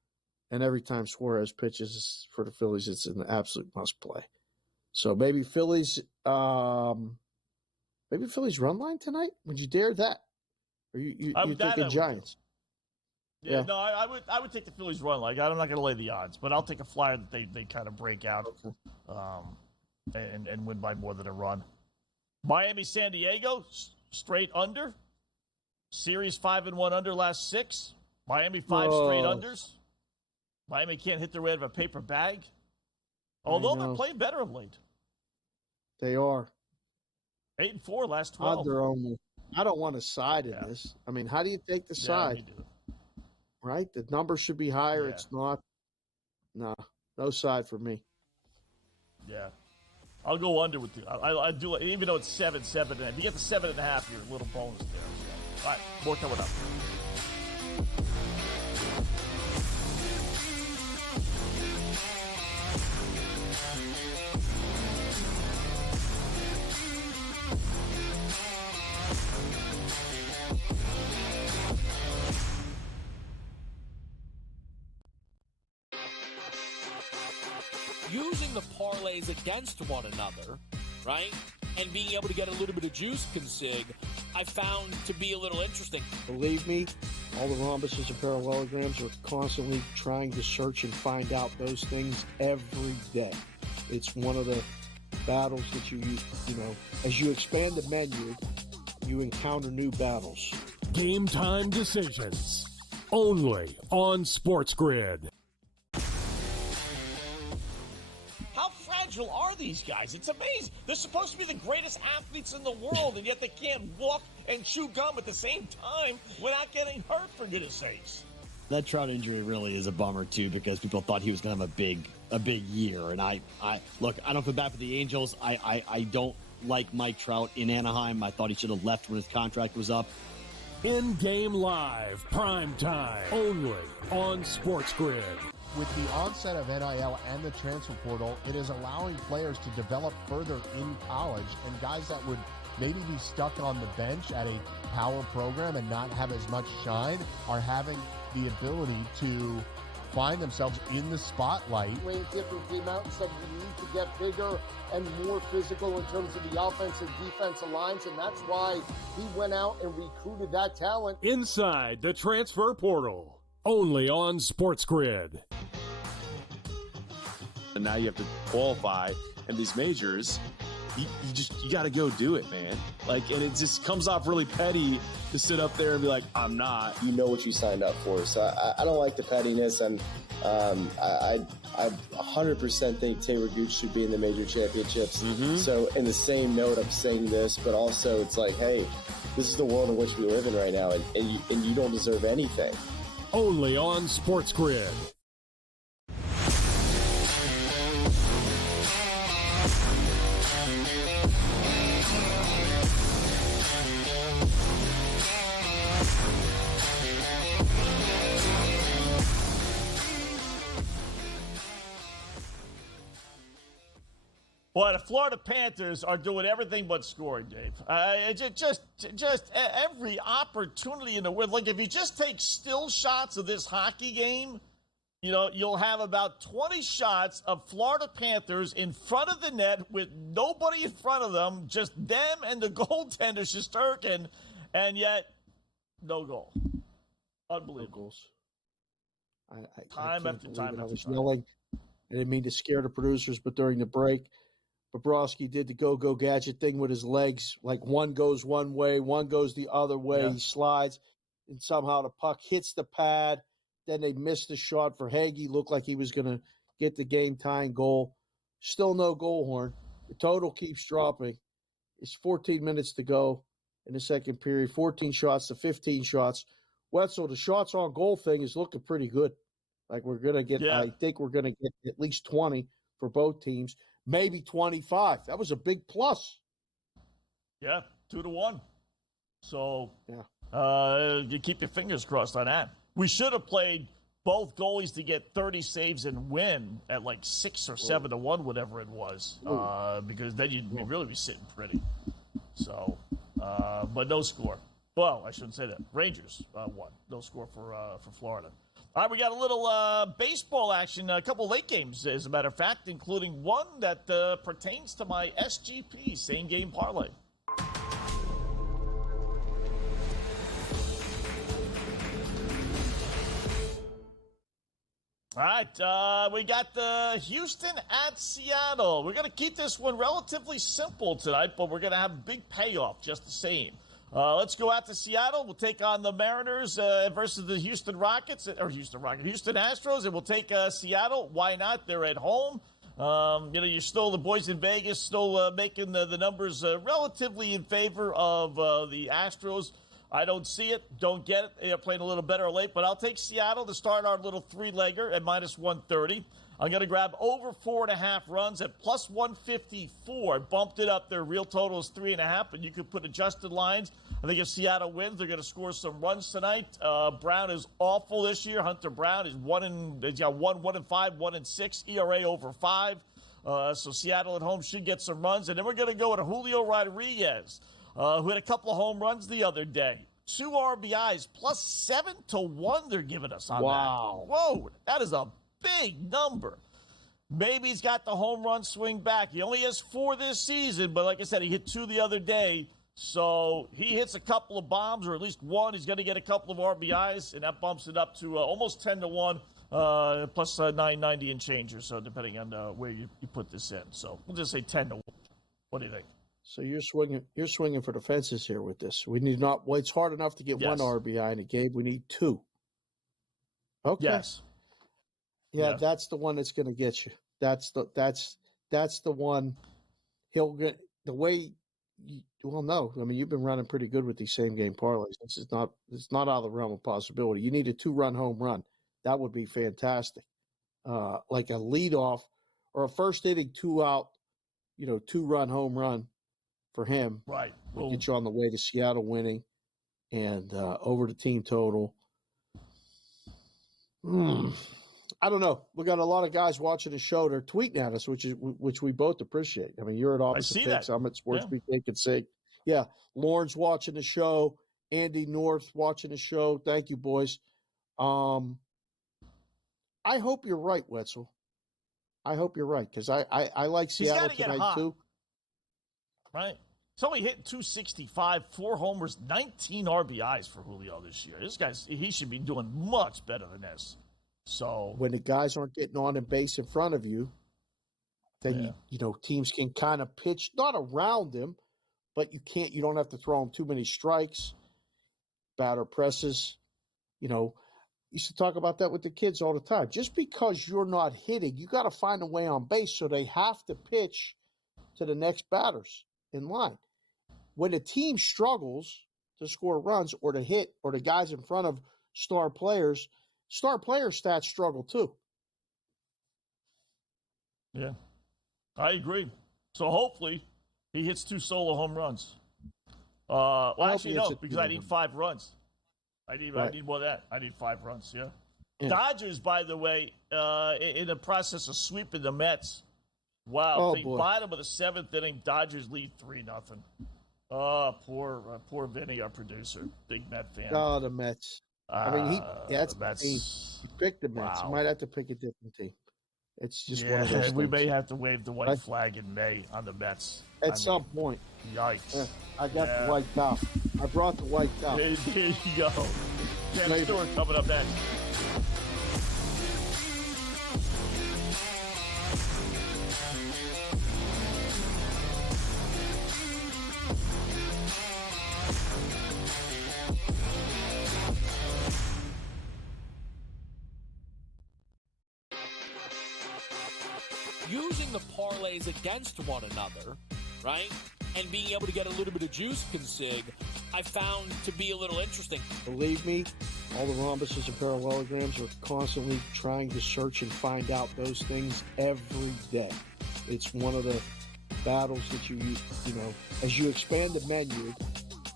and every time Suarez pitches for the Phillies, it's an absolute must play. So maybe Phillies run line tonight? Would you dare that? Or you thinking Giants? Yeah, no, I would take the Phillies run. Like, I'm not going to lay the odds, but I'll take a flyer that they kind of break out and win by more than a run. Miami, San Diego, straight under. Series 5-1 under last 6. Miami 5 straight unders. Miami can't hit their way out of a paper bag. Although they're playing better of late. They are. 8-4 last 12. Under only. I don't want to side in this. I mean, how do you take the side? Right? The number should be higher. Yeah. It's not. No side for me. Yeah. I'll go under with you. I do, even though it's 7-7. If you get the 7.5, you're a little bonus there. So. All right, more coming up. Using the parlays against one another, right? And being able to get a little bit of juice consig, I found to be a little interesting. Believe me, all the rhombuses and parallelograms are constantly trying to search and find out those things every day. It's one of the battles that you use, as you expand the menu, you encounter new battles. Game time decisions. Only on SportsGrid. How fragile are these guys? It's amazing. They're supposed to be the greatest athletes in the world, and yet they can't walk and chew gum at the same time without getting hurt, for goodness sakes. That Trout injury really is a bummer too, because people thought he was going to have a big year. And I look, I don't feel bad for the Angels. I don't like Mike Trout in Anaheim. I thought he should have left when his contract was up. InGame Live, PrimeTime, only on SportsGrid. With the onset of NIL and the transfer portal, it is allowing players to develop further in college, and guys that would maybe be stuck on the bench at a power program and not have as much shine are having the ability to find themselves in the spotlight. Lane Kiffin came out and said we need to get bigger and more physical in terms of the offensive defensive lines, and that's why he went out and recruited that talent. Inside the transfer portal, only on SportsGrid. And now you have to qualify, and these majors, you got to go do it, man. Like, and it just comes off really petty to sit up there and be like, I'm not. You know what you signed up for. So I don't like the pettiness, and I 100% think Taylor Gooch should be in the major championships. So in the same note, I'm saying this, but also it's like, hey, this is the world in which we live in right now, and you don't deserve anything. Only on SportsGrid. Well, the Florida Panthers are doing everything but scoring, Dave. Just every opportunity in the world. Like, if you just take still shots of this hockey game, you'll have about 20 shots of Florida Panthers in front of the net with nobody in front of them, just them and the goaltender, Shesterkin, and yet no goal. Unbelievable. Time after time. I was yelling. I didn't mean to scare the producers, but during the break, Bobrovsky did the go-go gadget thing with his legs. Like, one goes one way, one goes the other way. Yeah. He slides, and somehow the puck hits the pad. Then they missed the shot for Hagee. Looked like he was going to get the game-tying goal. Still no goal horn. The total keeps dropping. It's 14 minutes to go in the second period. 14 shots to 15 shots. Wetzel, the shots on goal thing is looking pretty good. Like, we're going to get, I think we're going to get at least 20 for both teams. Maybe 25. That was a big plus. Yeah, 2-1. So, you keep your fingers crossed on that. We should have played both goalies to get 30 saves and win at like 6 or 7-1, whatever it was, because then you'd really be sitting pretty. So, but no score. Well, I shouldn't say that. Rangers won. No score for Florida. All right, we got a little baseball action, a couple late games, as a matter of fact, including one that pertains to my SGP, same game parlay. All right, we got Houston at Seattle. We're going to keep this one relatively simple tonight, but we're going to have a big payoff just the same. Let's go out to Seattle. We'll take on the Mariners versus the Houston Astros, and we'll take Seattle. Why not? They're at home. You're still the boys in Vegas, still making the numbers relatively in favor of the Astros. I don't see it, don't get it. They're playing a little better late, but I'll take Seattle to start our little three-legger at minus 130. I'm going to grab over 4.5 runs at plus 154. Bumped it up. Their real total is 3.5, but you could put adjusted lines. I think if Seattle wins, they're going to score some runs tonight. Brown is awful this year. Hunter Brown is 1-5, 1-6, ERA over 5. So Seattle at home should get some runs. And then we're going to go with Julio Rodriguez, who had a couple of home runs the other day. 2 RBIs, plus 7-1 they're giving us on that. Whoa, that is a big number. Maybe he's got the home run swing back. He only has 4 this season, but like I said, he hit 2 the other day. So he hits a couple of bombs, or at least one. He's going to get a couple of RBIs, and that bumps it up to almost 10-1. plus 990 and change or so, depending on where you put this in. So we'll just say 10-1. What do you think? So you're swinging for the fences here with this. We need not. Well, it's hard enough to get one RBI in a game. We need two. Okay. Yes. Yeah, that's the one that's going to get you. That's the one. He'll get the way. Well, no. I mean, you've been running pretty good with these same game parlays. It's not out of the realm of possibility. You need a 2-run home run. That would be fantastic. Like a leadoff or a first inning 2-out, 2-run home run for him. Right. We'll get you on the way to Seattle winning and over the team total. I don't know. We got a lot of guys watching the show. They're tweeting at us, which we both appreciate. I mean, you're at Opposite Picks. I'm at SportsGrid. They could say, yeah. Lauren's watching the show. Andy North watching the show. Thank you, boys. I hope you're right, Wetzel. I hope you're right because I like Seattle tonight too. Right. He's only hit 265, 4 homers, 19 RBIs for Julio this year. He should be doing much better than this. So when the guys aren't getting on and base in front of you, then teams can kind of pitch not around him, but you don't have to throw him too many strikes. Batter presses, used to talk about that with the kids all the time. Just because you're not hitting, you got to find a way on base, so they have to pitch to the next batters in line. When a team struggles to score runs or to hit, or the guys in front of star player stats struggle too. Yeah, I agree. So hopefully he hits 2 solo home runs. Well, actually, no, because I need 5 runs. I need more of that. I need 5 runs, yeah. Dodgers, by the way, in the process of sweeping the Mets. Wow. Bottom of the 7th inning, Dodgers lead 3-0. Oh, poor Vinny, our producer. Big Met fan. Oh, the Mets. I mean, he picked the Mets. Wow. He might have to pick a different team. It's just one of those things. We may have to wave the white flag in May on the Mets. At some point. Yikes. Yeah, I got the white top. I brought the white top. There you go. Cam Stewart coming up next. Using the parlays against one another, right? And being able to get a little bit of juice consig, I found to be a little interesting. Believe me, all the rhombuses and parallelograms are constantly trying to search and find out those things every day. It's one of the battles that you as you expand the menu,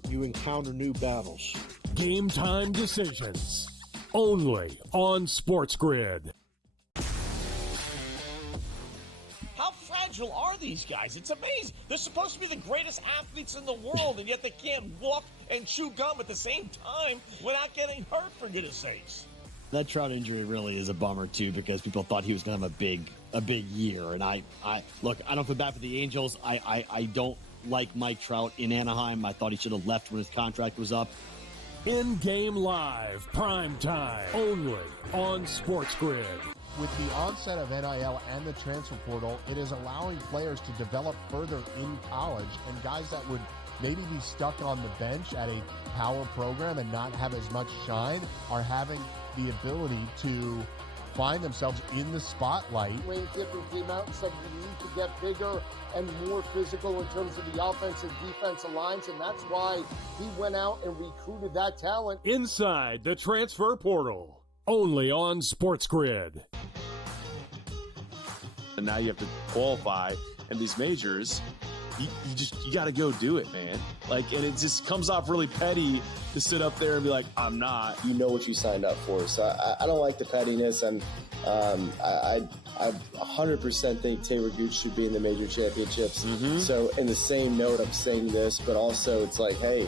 you encounter new battles. Game time decisions. Only on SportsGrid. How fragile are these guys? It's amazing. They're supposed to be the greatest athletes in the world, and yet they can't walk and chew gum at the same time without getting hurt, for goodness sakes. That Trout injury really is a bummer too, because people thought he was going to have a big year. And I don't feel bad for the Angels. I don't like Mike Trout in Anaheim. I thought he should have left when his contract was up. InGame Live, PrimeTime, only on SportsGrid. With the onset of NIL and the transfer portal, it is allowing players to develop further in college, and guys that would maybe be stuck on the bench at a power program and not have as much shine are having the ability to find themselves in the spotlight. Wayne Kiffin came out and said we need to get bigger and more physical in terms of the offense and defensive lines, and that's why he went out and recruited that talent. Inside the transfer portal, only on SportsGrid. And now you have to qualify in these majors. You got to go do it, man. And it just comes off really petty to sit up there and be like, I'm not. You know what you signed up for. So I don't like the pettiness, and I 100% think Taylor Gooch should be in the major championships. Mm-hmm. So in the same note, I'm saying this, but also it's like, hey,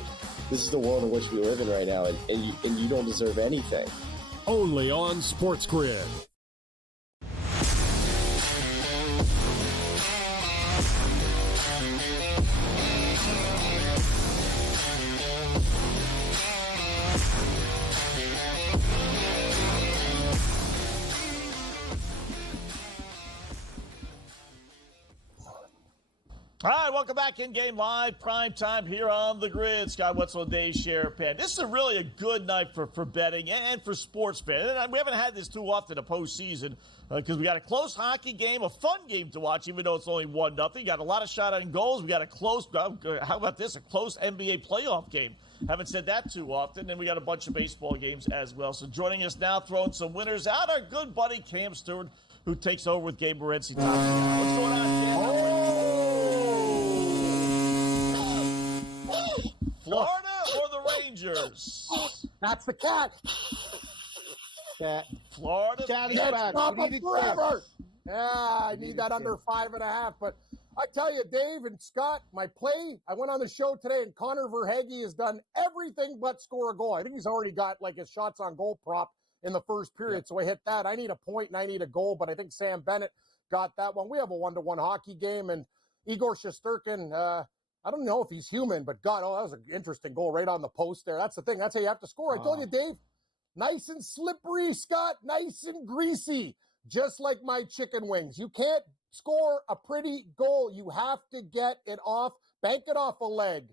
this is the world in which we live in right now, and you don't deserve anything. Only on SportsGrid. All right, welcome back. In-game live, prime time here on the grid. Scott Wetzel and Dave Sharapan. This is really a good night for betting and for sports betting. And we haven't had this too often in a postseason because we got a close hockey game, a fun game to watch, even though it's only 1-0. Got a lot of shot on goals. We got a close, how about this, a close NBA playoff game. Haven't said that too often. And we got a bunch of baseball games as well. So joining us now, throwing some winners out, our good buddy Cam Stewart, who takes over with Gabe Morency. What's going on, Cam? Florida or the Rangers? That's the cat. Cat. Florida. Cat is Can't back. stop We him need a forever. Yeah, I need that under 5.5. But I tell you, Dave and Scott, my play, I went on the show today, and Connor Verhage has done everything but score a goal. I think he's already got like his shots on goal prop in the first period. So I hit that. I need a point and I need a goal, but I think Sam Bennett got that one. We have a 1-1 hockey game, and Igor Shesterkin, I don't know if he's human, but God, that was an interesting goal right on the post there. That's the thing. That's how you have to score. I told you, Dave, nice and slippery, Scott, nice and greasy, just like my chicken wings. You can't score a pretty goal. You have to get it off, bank it off a leg,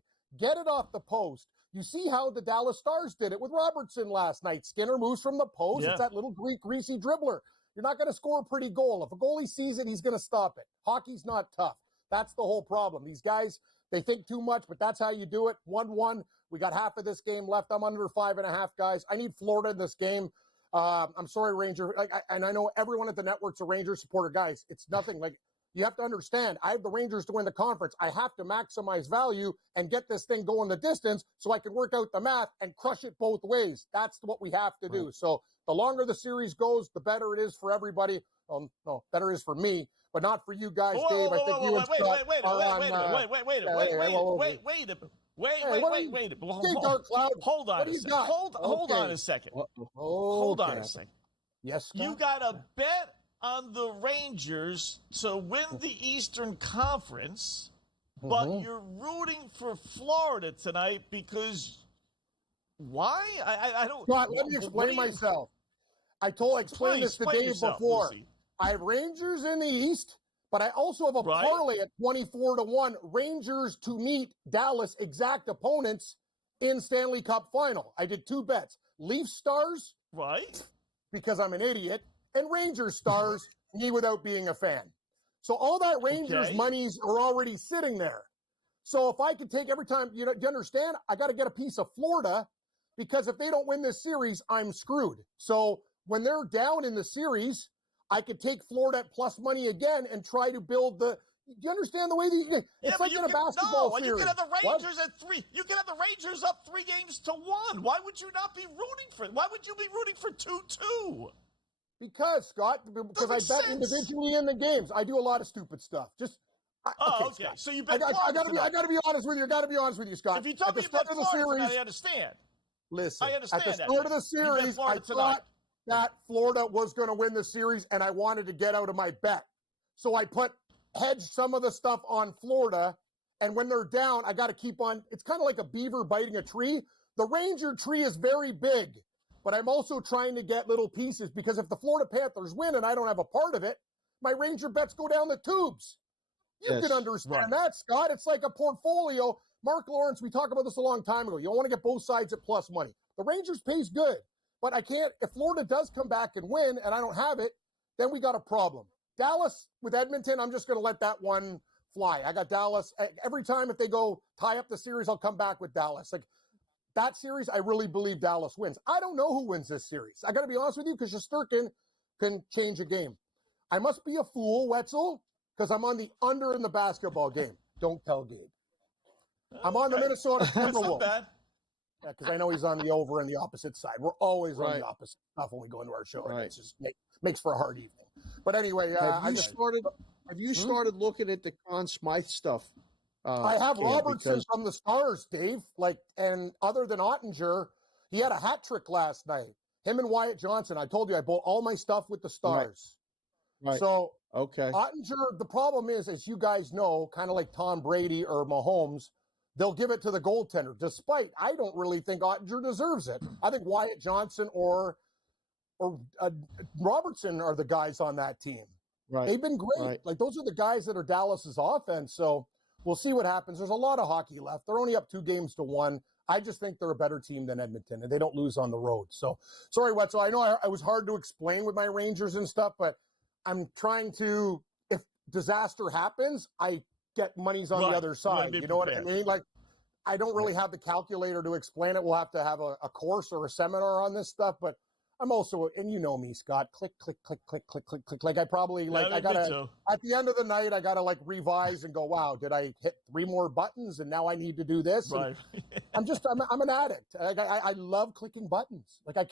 get it off the post. You see how the Dallas Stars did it with Robertson last night. Skinner moves from the post. Yeah. It's that little greasy dribbler. You're not going to score a pretty goal. If a goalie sees it, he's going to stop it. Hockey's not tough. That's the whole problem. These guys, they think too much, but that's how you do it. 1-1. We got half of this game left. I'm under 5.5, guys. I need Florida in this game. I'm sorry, Ranger. And I know everyone at the network's a Ranger supporter. Guys, it's nothing. Like, you have to understand, I have the Rangers to win the conference. I have to maximize value and get this thing going the distance so I can work out the math and crush it both ways. That's what we have to do. So the longer the series goes, the better it is for everybody. No, better it is for me, but not for you guys, Dave. I think you and Scott Wait. Hold on a second. Hold on a second. Hold on a second. Yes, Scott? You got a bet on the Rangers to win the Eastern Conference, but you're rooting for Florida tonight because why? I don't. Scott, let me explain myself. I explained this the day before. Lucy. I have Rangers in the East, but I also have a parlay at 24-1. Rangers to meet Dallas exact opponents in Stanley Cup final. I did 2 bets. Leafs Stars. Right. Because I'm an idiot. And Rangers Stars, me without being a fan. So all that Rangers monies are already sitting there. So if I could take every time, do you understand? I got to get a piece of Florida because if they don't win this series, I'm screwed. So when they're down in the series, I could take Florida at plus money again and try to build the. Do you understand the way that it's like in a basketball series? You can have the Rangers at 3. You can have the Rangers up 3 games to 1. Why would you not be rooting for it? Why would you be rooting for 2-2? Because, Scott, because I bet individually in the games. I do a lot of stupid stuff. Just okay. Scott. So you bet. I gotta be honest with you. I gotta be honest with you, Scott. If you tell me about Florida tonight, I understand. Listen, I understand at the start of the series, I thought that Florida was going to win the series, and I wanted to get out of my bet. So I hedged some of the stuff on Florida, and when they're down, I got to keep on. It's kind of like a beaver biting a tree. The Ranger tree is very big, but I'm also trying to get little pieces because if the Florida Panthers win and I don't have a part of it, my Ranger bets go down the tubes. You can understand that, Scott. It's like a portfolio. Mark Lawrence, we talked about this a long time ago. You don't want to get both sides at plus money. The Rangers pays good, but I can't. If Florida does come back and win and I don't have it, then we got a problem. Dallas with Edmonton, I'm just going to let that one fly. I got Dallas. Every time if they go tie up the series, I'll come back with Dallas. Like that series, I really believe Dallas wins. I don't know who wins this series. I got to be honest with you because Shesterkin can change a game. I must be a fool, Wetzel, because I'm on the under in the basketball game. Don't tell Gabe. I'm on the Minnesota Timberwolves. That's not Yeah, because I know he's on the over and the opposite side. We're always on the opposite stuff when we go into our show. Right. It just makes for a hard evening. But anyway, have you started looking at the Conn Smythe stuff? I have Robertson from the Stars, Dave. And other than Ottinger, he had a hat trick last night. Him and Wyatt Johnson. I told you I bought all my stuff with the Stars. Right. So Ottinger, the problem is, as you guys know, kind of like Tom Brady or Mahomes, they'll give it to the goaltender. Despite, I don't really think Ottinger deserves it. I think Wyatt Johnson or Robertson are the guys on that team. Right. They've been great. Right. Like those are the guys that are Dallas's offense. So we'll see what happens. There's a lot of hockey left. They're only up 2-1. I just think they're a better team than Edmonton, and they don't lose on the road. So, sorry, Wetzel. I know I was hard to explain with my Rangers and stuff, but I'm trying to, if disaster happens, I get money's on the other side. You know what I mean? Like, I don't really have the calculator to explain it. We'll have to have a course or a seminar on this stuff, but I'm also, and you know me, Scott, click, click, click, click, click, click, click. Like I probably, like, I gotta, at the end of the night, I gotta like revise and go, wow, did I hit 3 more buttons and now I need to do this? Right. I'm an addict. I love clicking buttons. Like I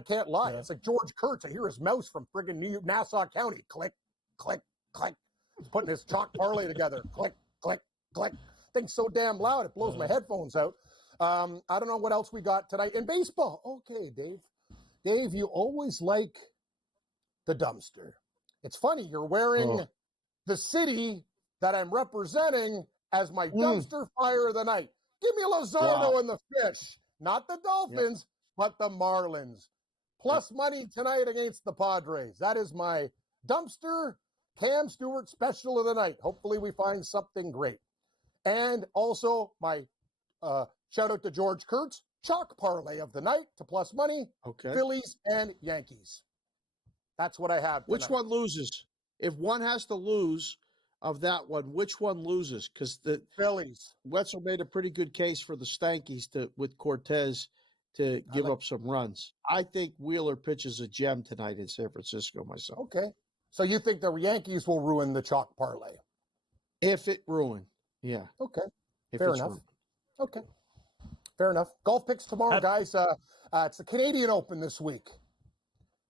can't lie. Yeah. It's like George Kurtz. I hear his mouse from friggin' Nassau County. Click, click, click. He's putting his chalk parlay together. Click, click, click. Thing's so damn loud, it blows my headphones out. I don't know what else we got tonight. In baseball, okay, Dave. Dave, you always like the dumpster. It's funny, you're wearing the city that I'm representing as my dumpster fire of the night. Give me Lozano and the Fish. Not the Dolphins, but the Marlins. Plus money tonight against the Padres. That is my dumpster Cam Stewart special of the night. Hopefully we find something great. And also my shout out to George Kurtz. Chalk parlay of the night to plus money. Okay. Phillies and Yankees. That's what I have tonight. Which one loses? If one has to lose of that one, which one loses? Because the Phillies. Wetzel made a pretty good case for the Stankies with Cortez to give up some runs. I think Wheeler pitches a gem tonight in San Francisco myself. Okay. So you think the Yankees will ruin the chalk parlay? If it ruined. Yeah. Okay. If Fair it's enough. ruined. Okay. Fair enough. Golf picks tomorrow, guys. It's the Canadian Open this week.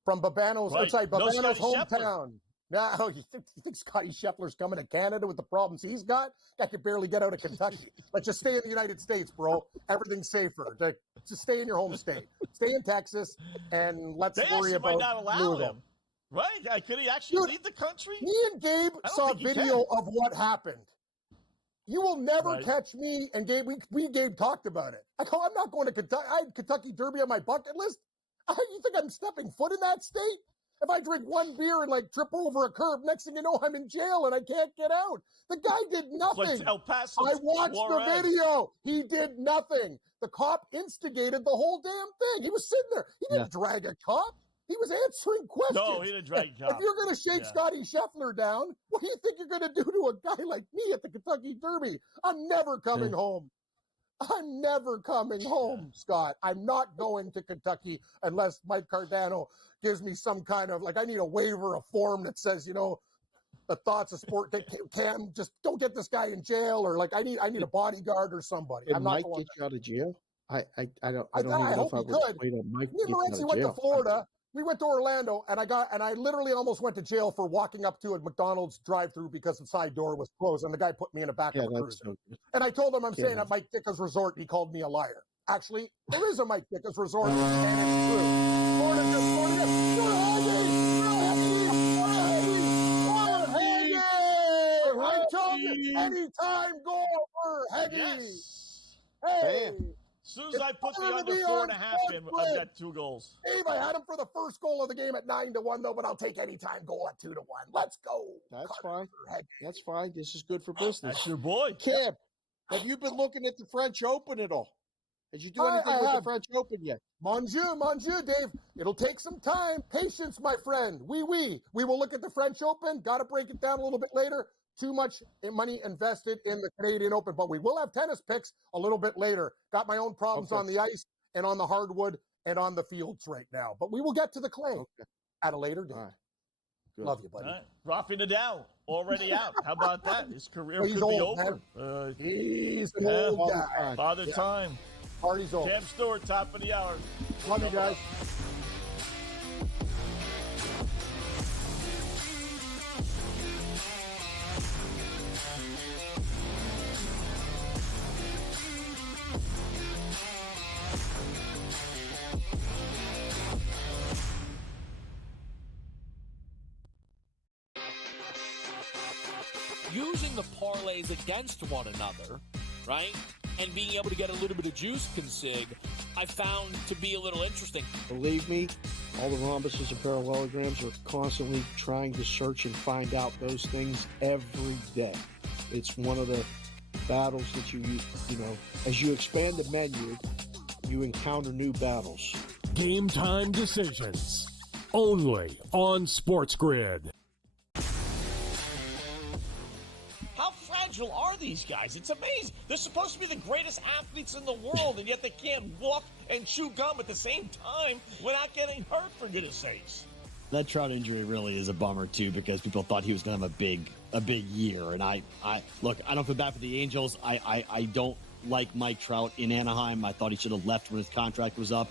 From Babano's, Babano's hometown. No, you think Scotty Scheffler's coming to Canada with the problems he's got? Guy could barely get out of Kentucky. Let's just stay in the United States, bro. Everything's safer. Just stay in your home state. Stay in Texas, and let's worry about might not allow Louisville. him. Right? Could he actually leave the country? Me and Gabe saw a video of what happened. You will never catch me, and Gabe, Gabe talked about it. I'm not going to Kentucky. I had Kentucky Derby on my bucket list. You think I'm stepping foot in that state? If I drink one beer and like trip over a curb, next thing you know, I'm in jail and I can't get out. The guy did nothing. El Paso, I watched the video. He did nothing. The cop instigated the whole damn thing. He was sitting there. He didn't drag a cop. He was answering questions. No, he didn't drag a cop. If you're going to shake Scotty Scheffler down, what do you think you're going to do to a guy like me at the Kentucky Derby? I'm never coming home. I'm never coming home, Scott. I'm not going to Kentucky unless Mike Cardano gives me some kind of, like, I need a waiver, a form that says, you know, the thoughts of sport. Cam, just don't get this guy in jail, or like I need a bodyguard or somebody. Did Mike get you out of jail? I don't even know if I would wait on Mike. Me and Morency went to Florida. We went to Orlando, and I literally almost went to jail for walking up to a McDonald's drive-thru because the side door was closed, and the guy put me in the back of a cruiser. So and I told him I'm staying at Mike Dicka's resort. He called me a liar. Actually, there is a Mike Dicka's resort, and it's true. Florida. I told you, anytime goal for Heggie. Yes. Hey. As soon as I put the under 4.5 in, I've got 2 goals. Dave, I had him for the first goal of the game at 9-1, though, but I'll take any time goal at 2-1. Let's go. That's fine. That's fine. This is good for business. That's your boy. Cam, have you been looking at the French Open at all? Did you do anything with the French Open yet? Mon Dieu, Dave. It'll take some time. Patience, my friend. We will look at the French Open. Got to break it down a little bit later. Too much money invested in the Canadian Open, but we will have tennis picks a little bit later. Got my own problems on the ice and on the hardwood and on the fields right now, but we will get to the clay at a later date. Right. Love you, buddy. Right. Rafi Nadal, already out. How about that? His career could be old, over. He's an old guy. Father time. Party's over. Cam Stewart, top of the hour. Love you guys. Using the parlays against one another, right? And being able to get a little bit of juice consig, I found to be a little interesting. Believe me, all the rhombuses and parallelograms are constantly trying to search and find out those things every day. It's one of the battles that you know, as you expand the menu, you encounter new battles. Game time decisions. Only on SportsGrid. How fragile are these guys? It's amazing. They're supposed to be the greatest athletes in the world, and yet they can't walk and chew gum at the same time without getting hurt, for goodness sakes. That Trout injury really is a bummer too, because people thought he was going to have a big year. And I look, I don't feel bad for the Angels. I don't like Mike Trout in Anaheim. I thought he should have left when his contract was up.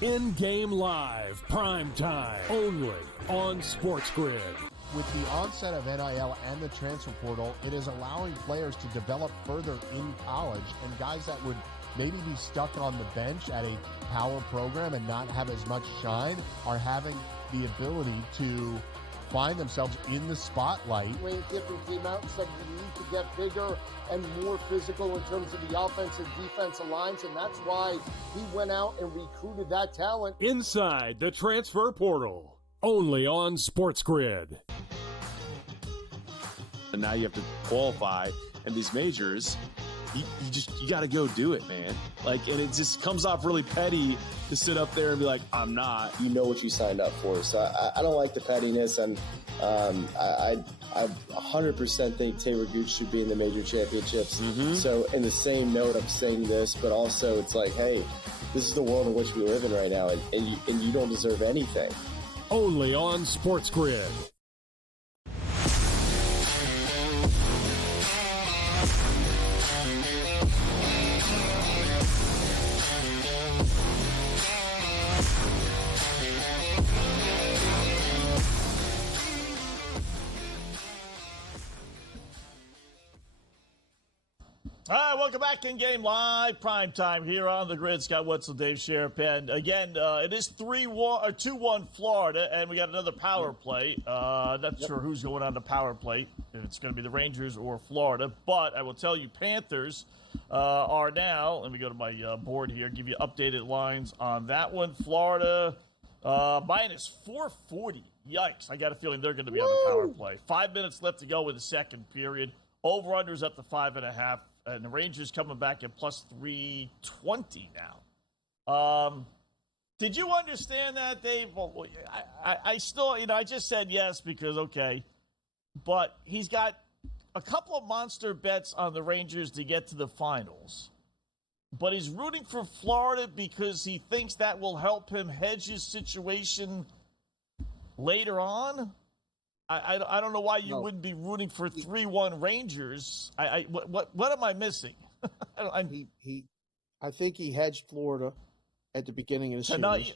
InGame Live, PrimeTime, only on SportsGrid. With the onset of NIL and the transfer portal, it is allowing players to develop further in college, and guys that would maybe be stuck on the bench at a power program and not have as much shine are having the ability to find themselves in the spotlight. Lane Kiffin came out and said we need to get bigger and more physical in terms of the offensive defensive lines, and that's why he went out and recruited that talent. Inside the transfer portal, only on SportsGrid. And now you have to qualify, and these majors, you got to go do it, man. Like, and it just comes off really petty to sit up there and be like, I'm not. You know what you signed up for. So I don't like the pettiness, and I 100% think Taylor Gooch should be in the major championships. So in the same note, I'm saying this, but also it's like, hey, this is the world in which we live in right now, and you don't deserve anything. Only on SportsGrid. All right, welcome back InGame Live, primetime here on the grid. Scott Wetzel, Dave Sharapan. Again, it is 2-1 Florida, and we got another power play. Not sure who's going on the power play. If it's going to be the Rangers or Florida, but I will tell you, Panthers are now. Let me go to my board here, give you updated lines on that one. Florida minus 440. Yikes! I got a feeling they're going to be on the power play. 5 minutes left to go in the second period. Over/under's up to 5.5. And the Rangers coming back at plus 320 now. Did you understand that, Dave? Well, I still, I just said yes because, okay. But he's got a couple of monster bets on the Rangers to get to the finals. But he's rooting for Florida because he thinks that will help him hedge his situation later on. I don't know why you wouldn't be rooting for 3-1 Rangers. What am I missing? I think he hedged Florida at the beginning of the series.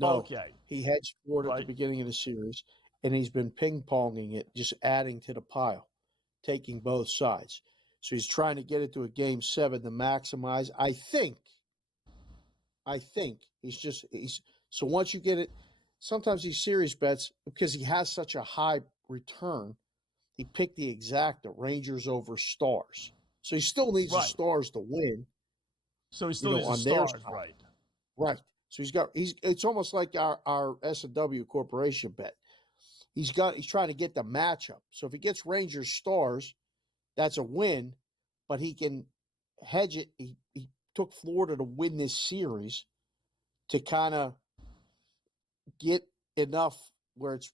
Okay. He hedged Florida at the beginning of the series, and he's been ping-ponging it, just adding to the pile, taking both sides. So he's trying to get it to a Game 7 to maximize. I think so once you get it. Sometimes these series bets, because he has such a high return, he picked the Rangers over Stars. So he still needs the Stars to win. So he still needs the Stars, right? Right. So it's almost like our S&W Corporation bet. He's trying to get the matchup. So if he gets Rangers Stars, that's a win, but he can hedge it. He took Florida to win this series to kind of get enough where it's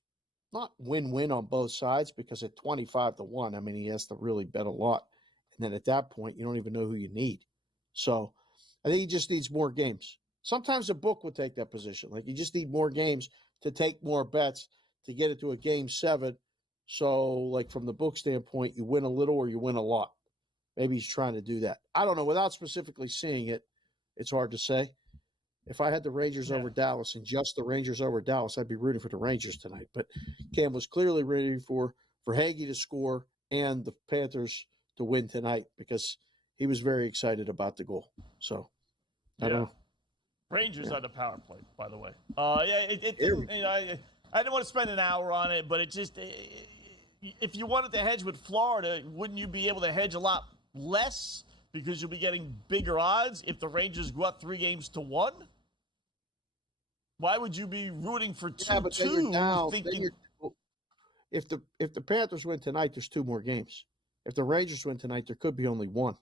not win-win on both sides, because at 25-1, I mean, he has to really bet a lot. And then at that point, you don't even know who you need. So I think he just needs more games. Sometimes a book would take that position. Like, you just need more games to take more bets to get it to a Game 7. So, like, from the book standpoint, you win a little or you win a lot. Maybe he's trying to do that. I don't know. Without specifically seeing it, it's hard to say. If I had the Rangers over Dallas and just the Rangers over Dallas, I'd be rooting for the Rangers tonight. But Cam was clearly ready for Hagee to score and the Panthers to win tonight, because he was very excited about the goal. So, I don't know. Rangers on the power play, by the way. I didn't want to spend an hour on it, but it just if you wanted to hedge with Florida, wouldn't you be able to hedge a lot less because you'll be getting bigger odds if the Rangers go up 3-1? Why would you be rooting for 2-2? If the Panthers win tonight, there's 2 more games. If the Rangers win tonight, there could be only one.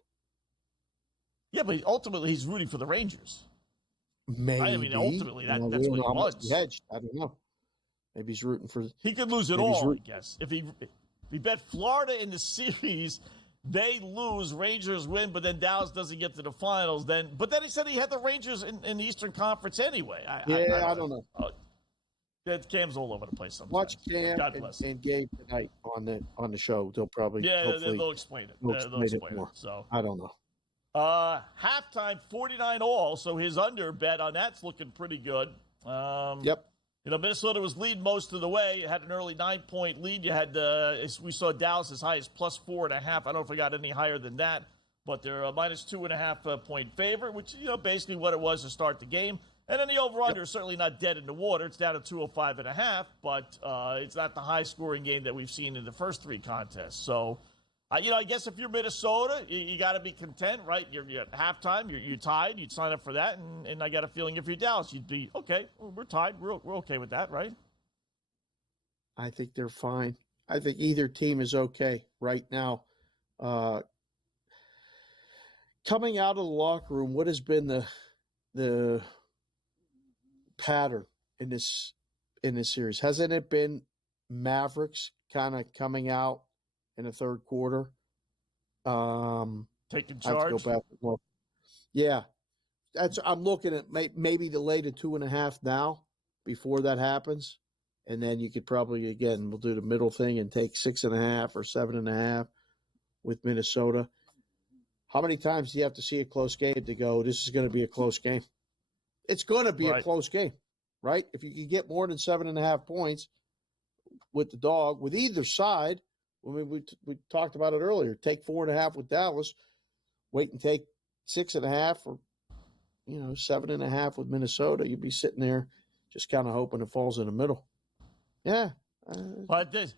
Yeah, but ultimately he's rooting for the Rangers. Maybe. I mean, ultimately that's we what don't he know how much wants. he hedged. I don't know. Maybe he's rooting for. He could lose it maybe he's all, I rooting- guess. If he bet Florida in the series, they lose, Rangers win, but then Dallas doesn't get to the finals. But then he said he had the Rangers in the Eastern Conference anyway. I don't know. Cam's all over the place sometimes. Watch Cam God bless him. and Gabe tonight on the show. They'll probably they'll explain it. They'll explain it more. So I don't know. Halftime 49-all, so his under bet on that's looking pretty good. Yep. Minnesota was leading most of the way. You had an early 9-point lead. You had we saw Dallas as high as plus 4.5. I don't know if we got any higher than that, but they're a minus 2.5 point favorite, which basically what it was to start the game. And then the over/under is certainly not dead in the water. It's down to 205.5, but it's not the high-scoring game that we've seen in the first three contests. So, I guess if you're Minnesota, you got to be content, right? You're at halftime. You're tied. You'd sign up for that. And I got a feeling if you're Dallas, you'd be, okay, we're tied. We're okay with that, right? I think they're fine. I think either team is okay right now. Coming out of the locker room, what has been the pattern in this series? Hasn't it been Mavericks kind of coming out in the third quarter? Taking charge. I have to go back and look. Yeah, I'm looking at maybe delay to 2.5 now before that happens, and then you could probably we'll do the middle thing and take 6.5 or 7.5 with Minnesota. How many times do you have to see a close game to go, this is going to be a close game? It's going to be a close game, right? If you can get more than 7.5 points with the dog, with either side, we talked about it earlier, take 4.5 with Dallas, wait and take 6.5 or 7.5 with Minnesota. You'd be sitting there just kind of hoping it falls in the middle. Yeah. But this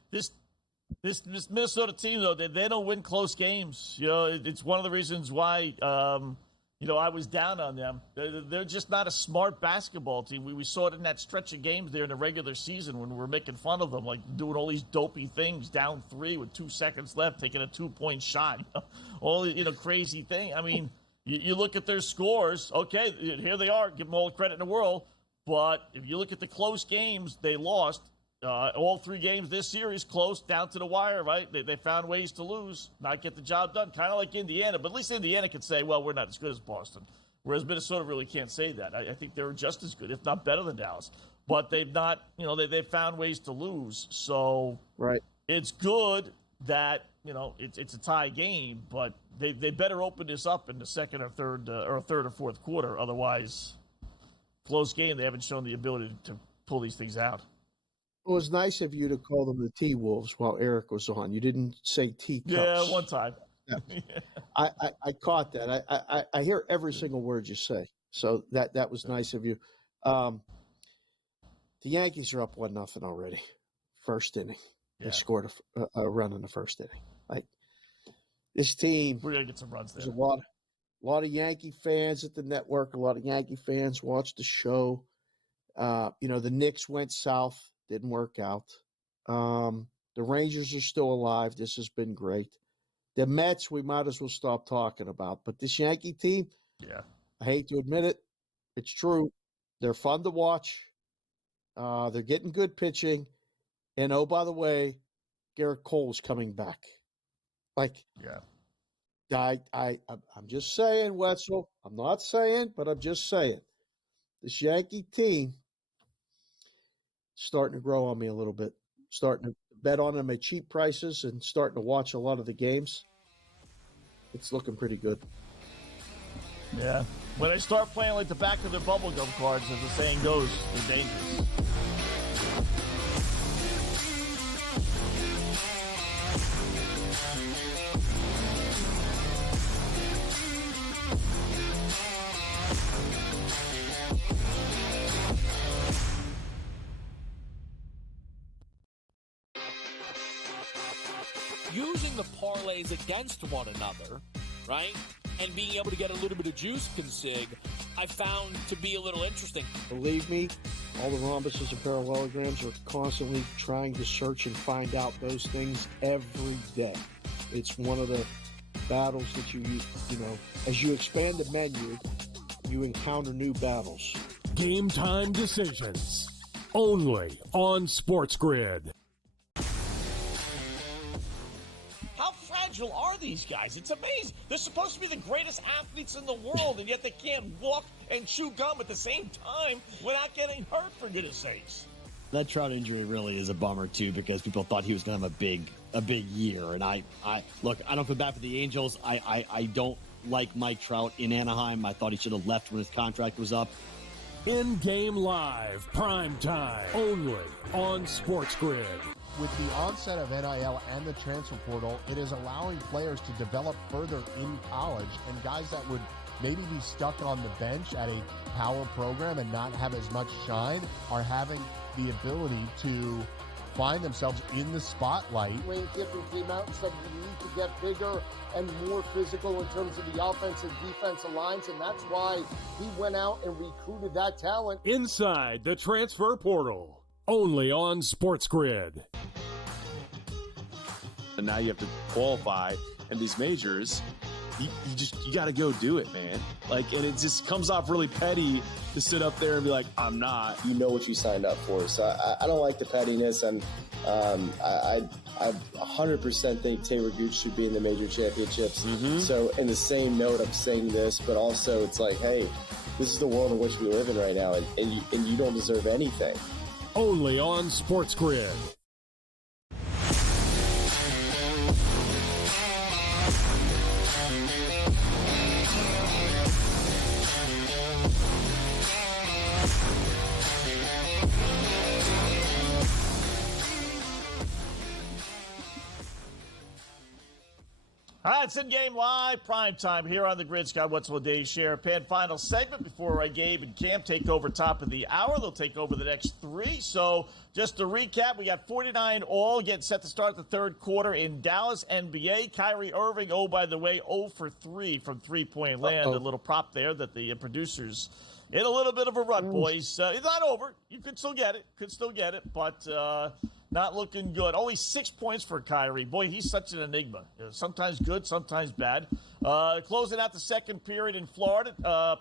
Minnesota team, though, they don't win close games. It's one of the reasons why, I was down on them. They're just not a smart basketball team. We saw it in that stretch of games there in the regular season when we were making fun of them, like doing all these dopey things, down 3 with 2 seconds left, taking a 2-point shot. All crazy thing. I mean, you look at their scores. Okay, here they are. Give them all the credit in the world. But if you look at the close games, they lost. All 3 games this series close down to the wire, right? They found ways to lose, not get the job done, kind of like Indiana. But at least Indiana can say, well, we're not as good as Boston. Whereas Minnesota really can't say that. I think they're just as good, if not better than Dallas. But they've not, they've found ways to lose. So it's good that, it's a tie game, but they better open this up in the second or third or fourth quarter. Otherwise, close game, they haven't shown the ability to pull these things out. It was nice of you to call them the T-Wolves while Eric was on. You didn't say T-Cups. Yeah, one time. Yeah. I caught that. I hear every single word you say. So that was nice of you. The Yankees are up 1-0 already. First inning. They scored a run in the first inning. Like, this team. We're going to get some runs there. There's a lot of Yankee fans at the network. A lot of Yankee fans watch the show. The Knicks went south. Didn't work out. The Rangers are still alive. This has been great. The Mets, we might as well stop talking about. But this Yankee team, I hate to admit it, it's true. They're fun to watch. They're getting good pitching. And, oh, by the way, Garrett Cole's coming back. I'm just saying, Wetzel. I'm not saying, but I'm just saying. This Yankee team starting to grow on me a little bit. Starting to bet on them at cheap prices and starting to watch a lot of the games. It's looking pretty good. Yeah. When they start playing like the back of their bubblegum cards, as the saying goes, they're dangerous. Using the parlays against one another, right? And being able to get a little bit of juice consig, I found to be a little interesting. Believe me, all the rhombuses and parallelograms are constantly trying to search and find out those things every day. It's one of the battles that you know, as you expand the menu, you encounter new battles. Game time decisions. Only on SportsGrid. How fragile are these guys? It's amazing. They're supposed to be the greatest athletes in the world, and yet they can't walk and chew gum at the same time without getting hurt, for goodness sakes. That Trout injury really is a bummer too, because people thought he was going to have a big year. And I look, I don't feel bad for the Angels. I don't like Mike Trout in Anaheim. I thought he should have left when his contract was up. InGame Live, PrimeTime, only on SportsGrid. With the onset of NIL and the transfer portal, it is allowing players to develop further in college, and guys that would maybe be stuck on the bench at a power program and not have as much shine are having the ability to find themselves in the spotlight. Lane Kiffin came out and said we need to get bigger and more physical in terms of the offensive defensive lines, and that's why he went out and recruited that talent. Inside the transfer portal, only on SportsGrid. And now you have to qualify, and these majors, you got to go do it, man. Like, and it just comes off really petty to sit up there and be like, I'm not. You know what you signed up for. So I don't like the pettiness, and I 100% think Taylor Gooch should be in the major championships. So in the same note, I'm saying this, but also it's like, hey, this is the world in which we live in right now, and you don't deserve anything. Only on SportsGrid. All right, it's InGame Live, PrimeTime here on the Grid. Scott Wetzel, Dave Sharapan. Final segment before Gabe and Cam take over top of the hour. They'll take over the next three. So just to recap, we got 49 all getting set to start the third quarter in Dallas NBA. Kyrie Irving, oh, by the way, 0 for 3 from three-point land. A little prop there that the producers in a little bit of a rut, boys. It's not over. You could still get it. But not looking good. Only 6 points for Kyrie. Boy, he's such an enigma. Sometimes good, sometimes bad. Closing out the second period in Florida,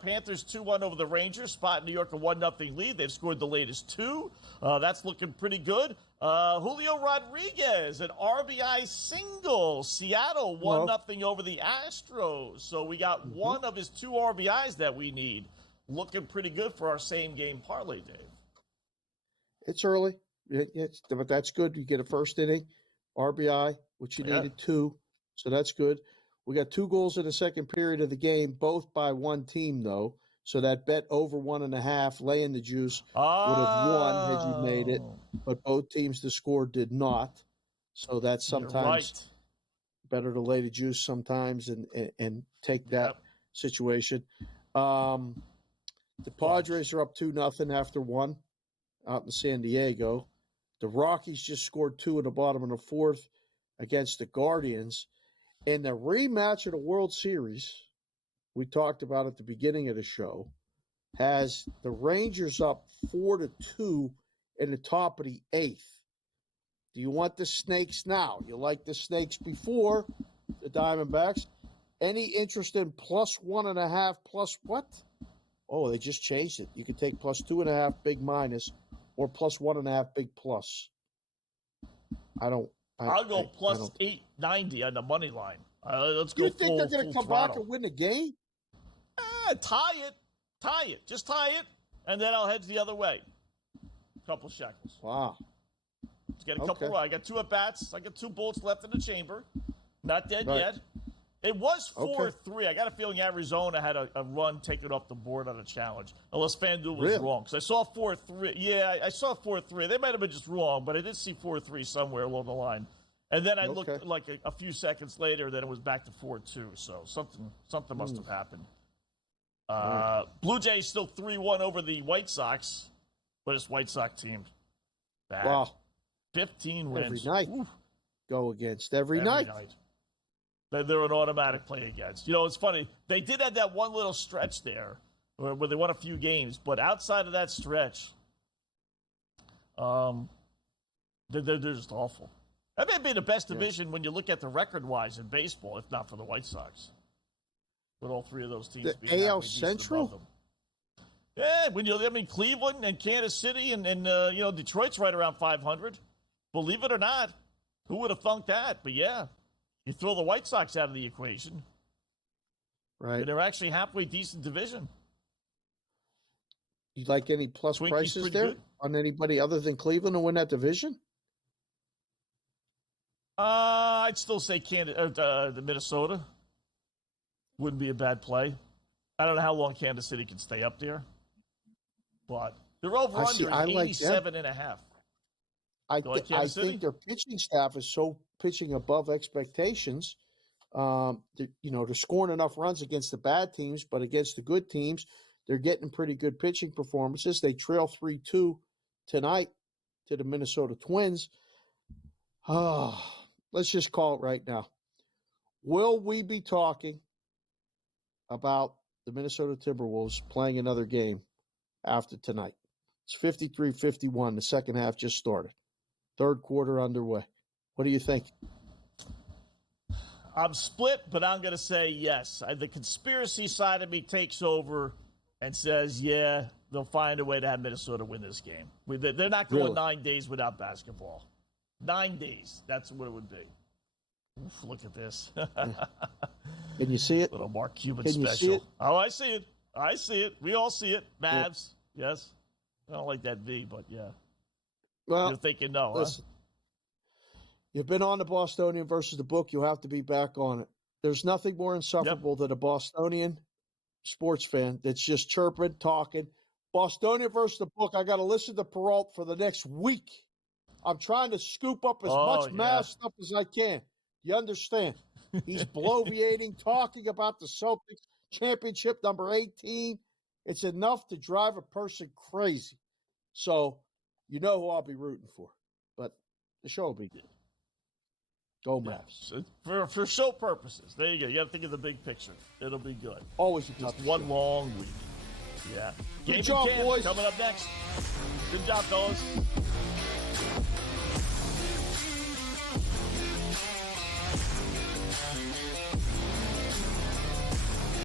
Panthers 2-1 over the Rangers. Spot New York a 1-0 lead. They've scored the latest 2. That's looking pretty good. Julio Rodriguez, an RBI single. Seattle 1-0 over the Astros. So we got one of his 2 RBIs that we need. Looking pretty good for our same game parlay, Dave. It's early. But that's good. You get a first inning, RBI, which you needed 2, so that's good. We got 2 goals in the second period of the game, both by one team, though. So that bet over 1.5, laying the juice, would have won had you made it. But both teams to score did not. So that's sometimes better to lay the juice sometimes and take that situation. The Padres are up 2-0 after 1 out in San Diego. The Rockies just scored 2 in the bottom of the 4th against the Guardians. In the rematch of the World Series, we talked about at the beginning of the show, has the Rangers up 4-2 in the top of the 8th. Do you want the Snakes now? You like the Snakes before, the Diamondbacks. Any interest in plus 1.5, plus what? Oh, they just changed it. You can take plus 2.5 big minus or plus 1.5 big plus. I'll go plus 890 on the money line. Let's go. You think they're going to come back and win the game? Tie it. Just tie it, and then I'll hedge the other way. Couple shekels. Wow. Let's get a couple. I got 2 at bats. I got 2 bullets left in the chamber. Not dead yet. It was 4-3. I got a feeling Arizona had a run taken off the board on a challenge, unless FanDuel was wrong. Because I saw 4-3. Yeah, I saw 4-3. They might have been just wrong, but I did see 4-3 somewhere along the line. And then I looked like a few seconds later, then it was back to 4-2. So something must have happened. Blue Jays still 3-1 over the White Sox, but this White Sox team bad. Wow. 15 wins. Every night. Go against every night. They're an automatic play against. You know, it's funny. They did have that one little stretch there where they won a few games, but outside of that stretch, they're just awful. That may be the best division when you look at the record-wise in baseball, if not for the White Sox. With all three of those teams The being AL halfway decent above Central? them. Yeah, Cleveland and Kansas City and Detroit's right around 500. Believe it or not, who would have thunk that? But yeah, you throw the White Sox out of the equation, Right. and they're actually halfway decent division. You like any plus Twinkies prices pretty there good. on anybody other than Cleveland to win that division? I'd still say the Minnesota wouldn't be a bad play. I don't know how long Kansas City can stay up there, but they're over under I like 87.5. I Kansas City? think their pitching staff is so pitching above expectations. They're scoring enough runs against the bad teams, but against the good teams, they're getting pretty good pitching performances. They trail 3-2 tonight to the Minnesota Twins. Let's just call it right now. Will we be talking about the Minnesota Timberwolves playing another game after tonight? It's 53-51. The second half just started. Third quarter underway. What do you think? I'm split, but I'm going to say yes. The conspiracy side of me takes over and says, yeah, they'll find a way to have Minnesota win this game. They're not going Really? 9 days without basketball. 9 days. That's what it would be. Oof, look at this. Can you see it? Little Mark Cuban Can you see special. it? Oh, I see it. I see it. We all see it. Mavs. Yes. I don't like that V, but yeah. Well, You're thinking no, listen, you've been on the Bostonian versus the book. You'll have to be back on it. There's nothing more insufferable than a Bostonian sports fan that's just chirping, talking. Bostonian versus the book. I got to listen to Peralt for the next week. I'm trying to scoop up as much Mavs stuff as I can. You understand? He's bloviating, talking about the Celtics championship number 18. It's enough to drive a person crazy. So, you know who I'll be rooting for. But the show will be good. Go Mavs. Yeah. For show purposes. There you go. You got to think of the big picture. It'll be good. Always a just tough one show. long week. Yeah. Good Game job, camp boys. coming up next. Good job, fellas.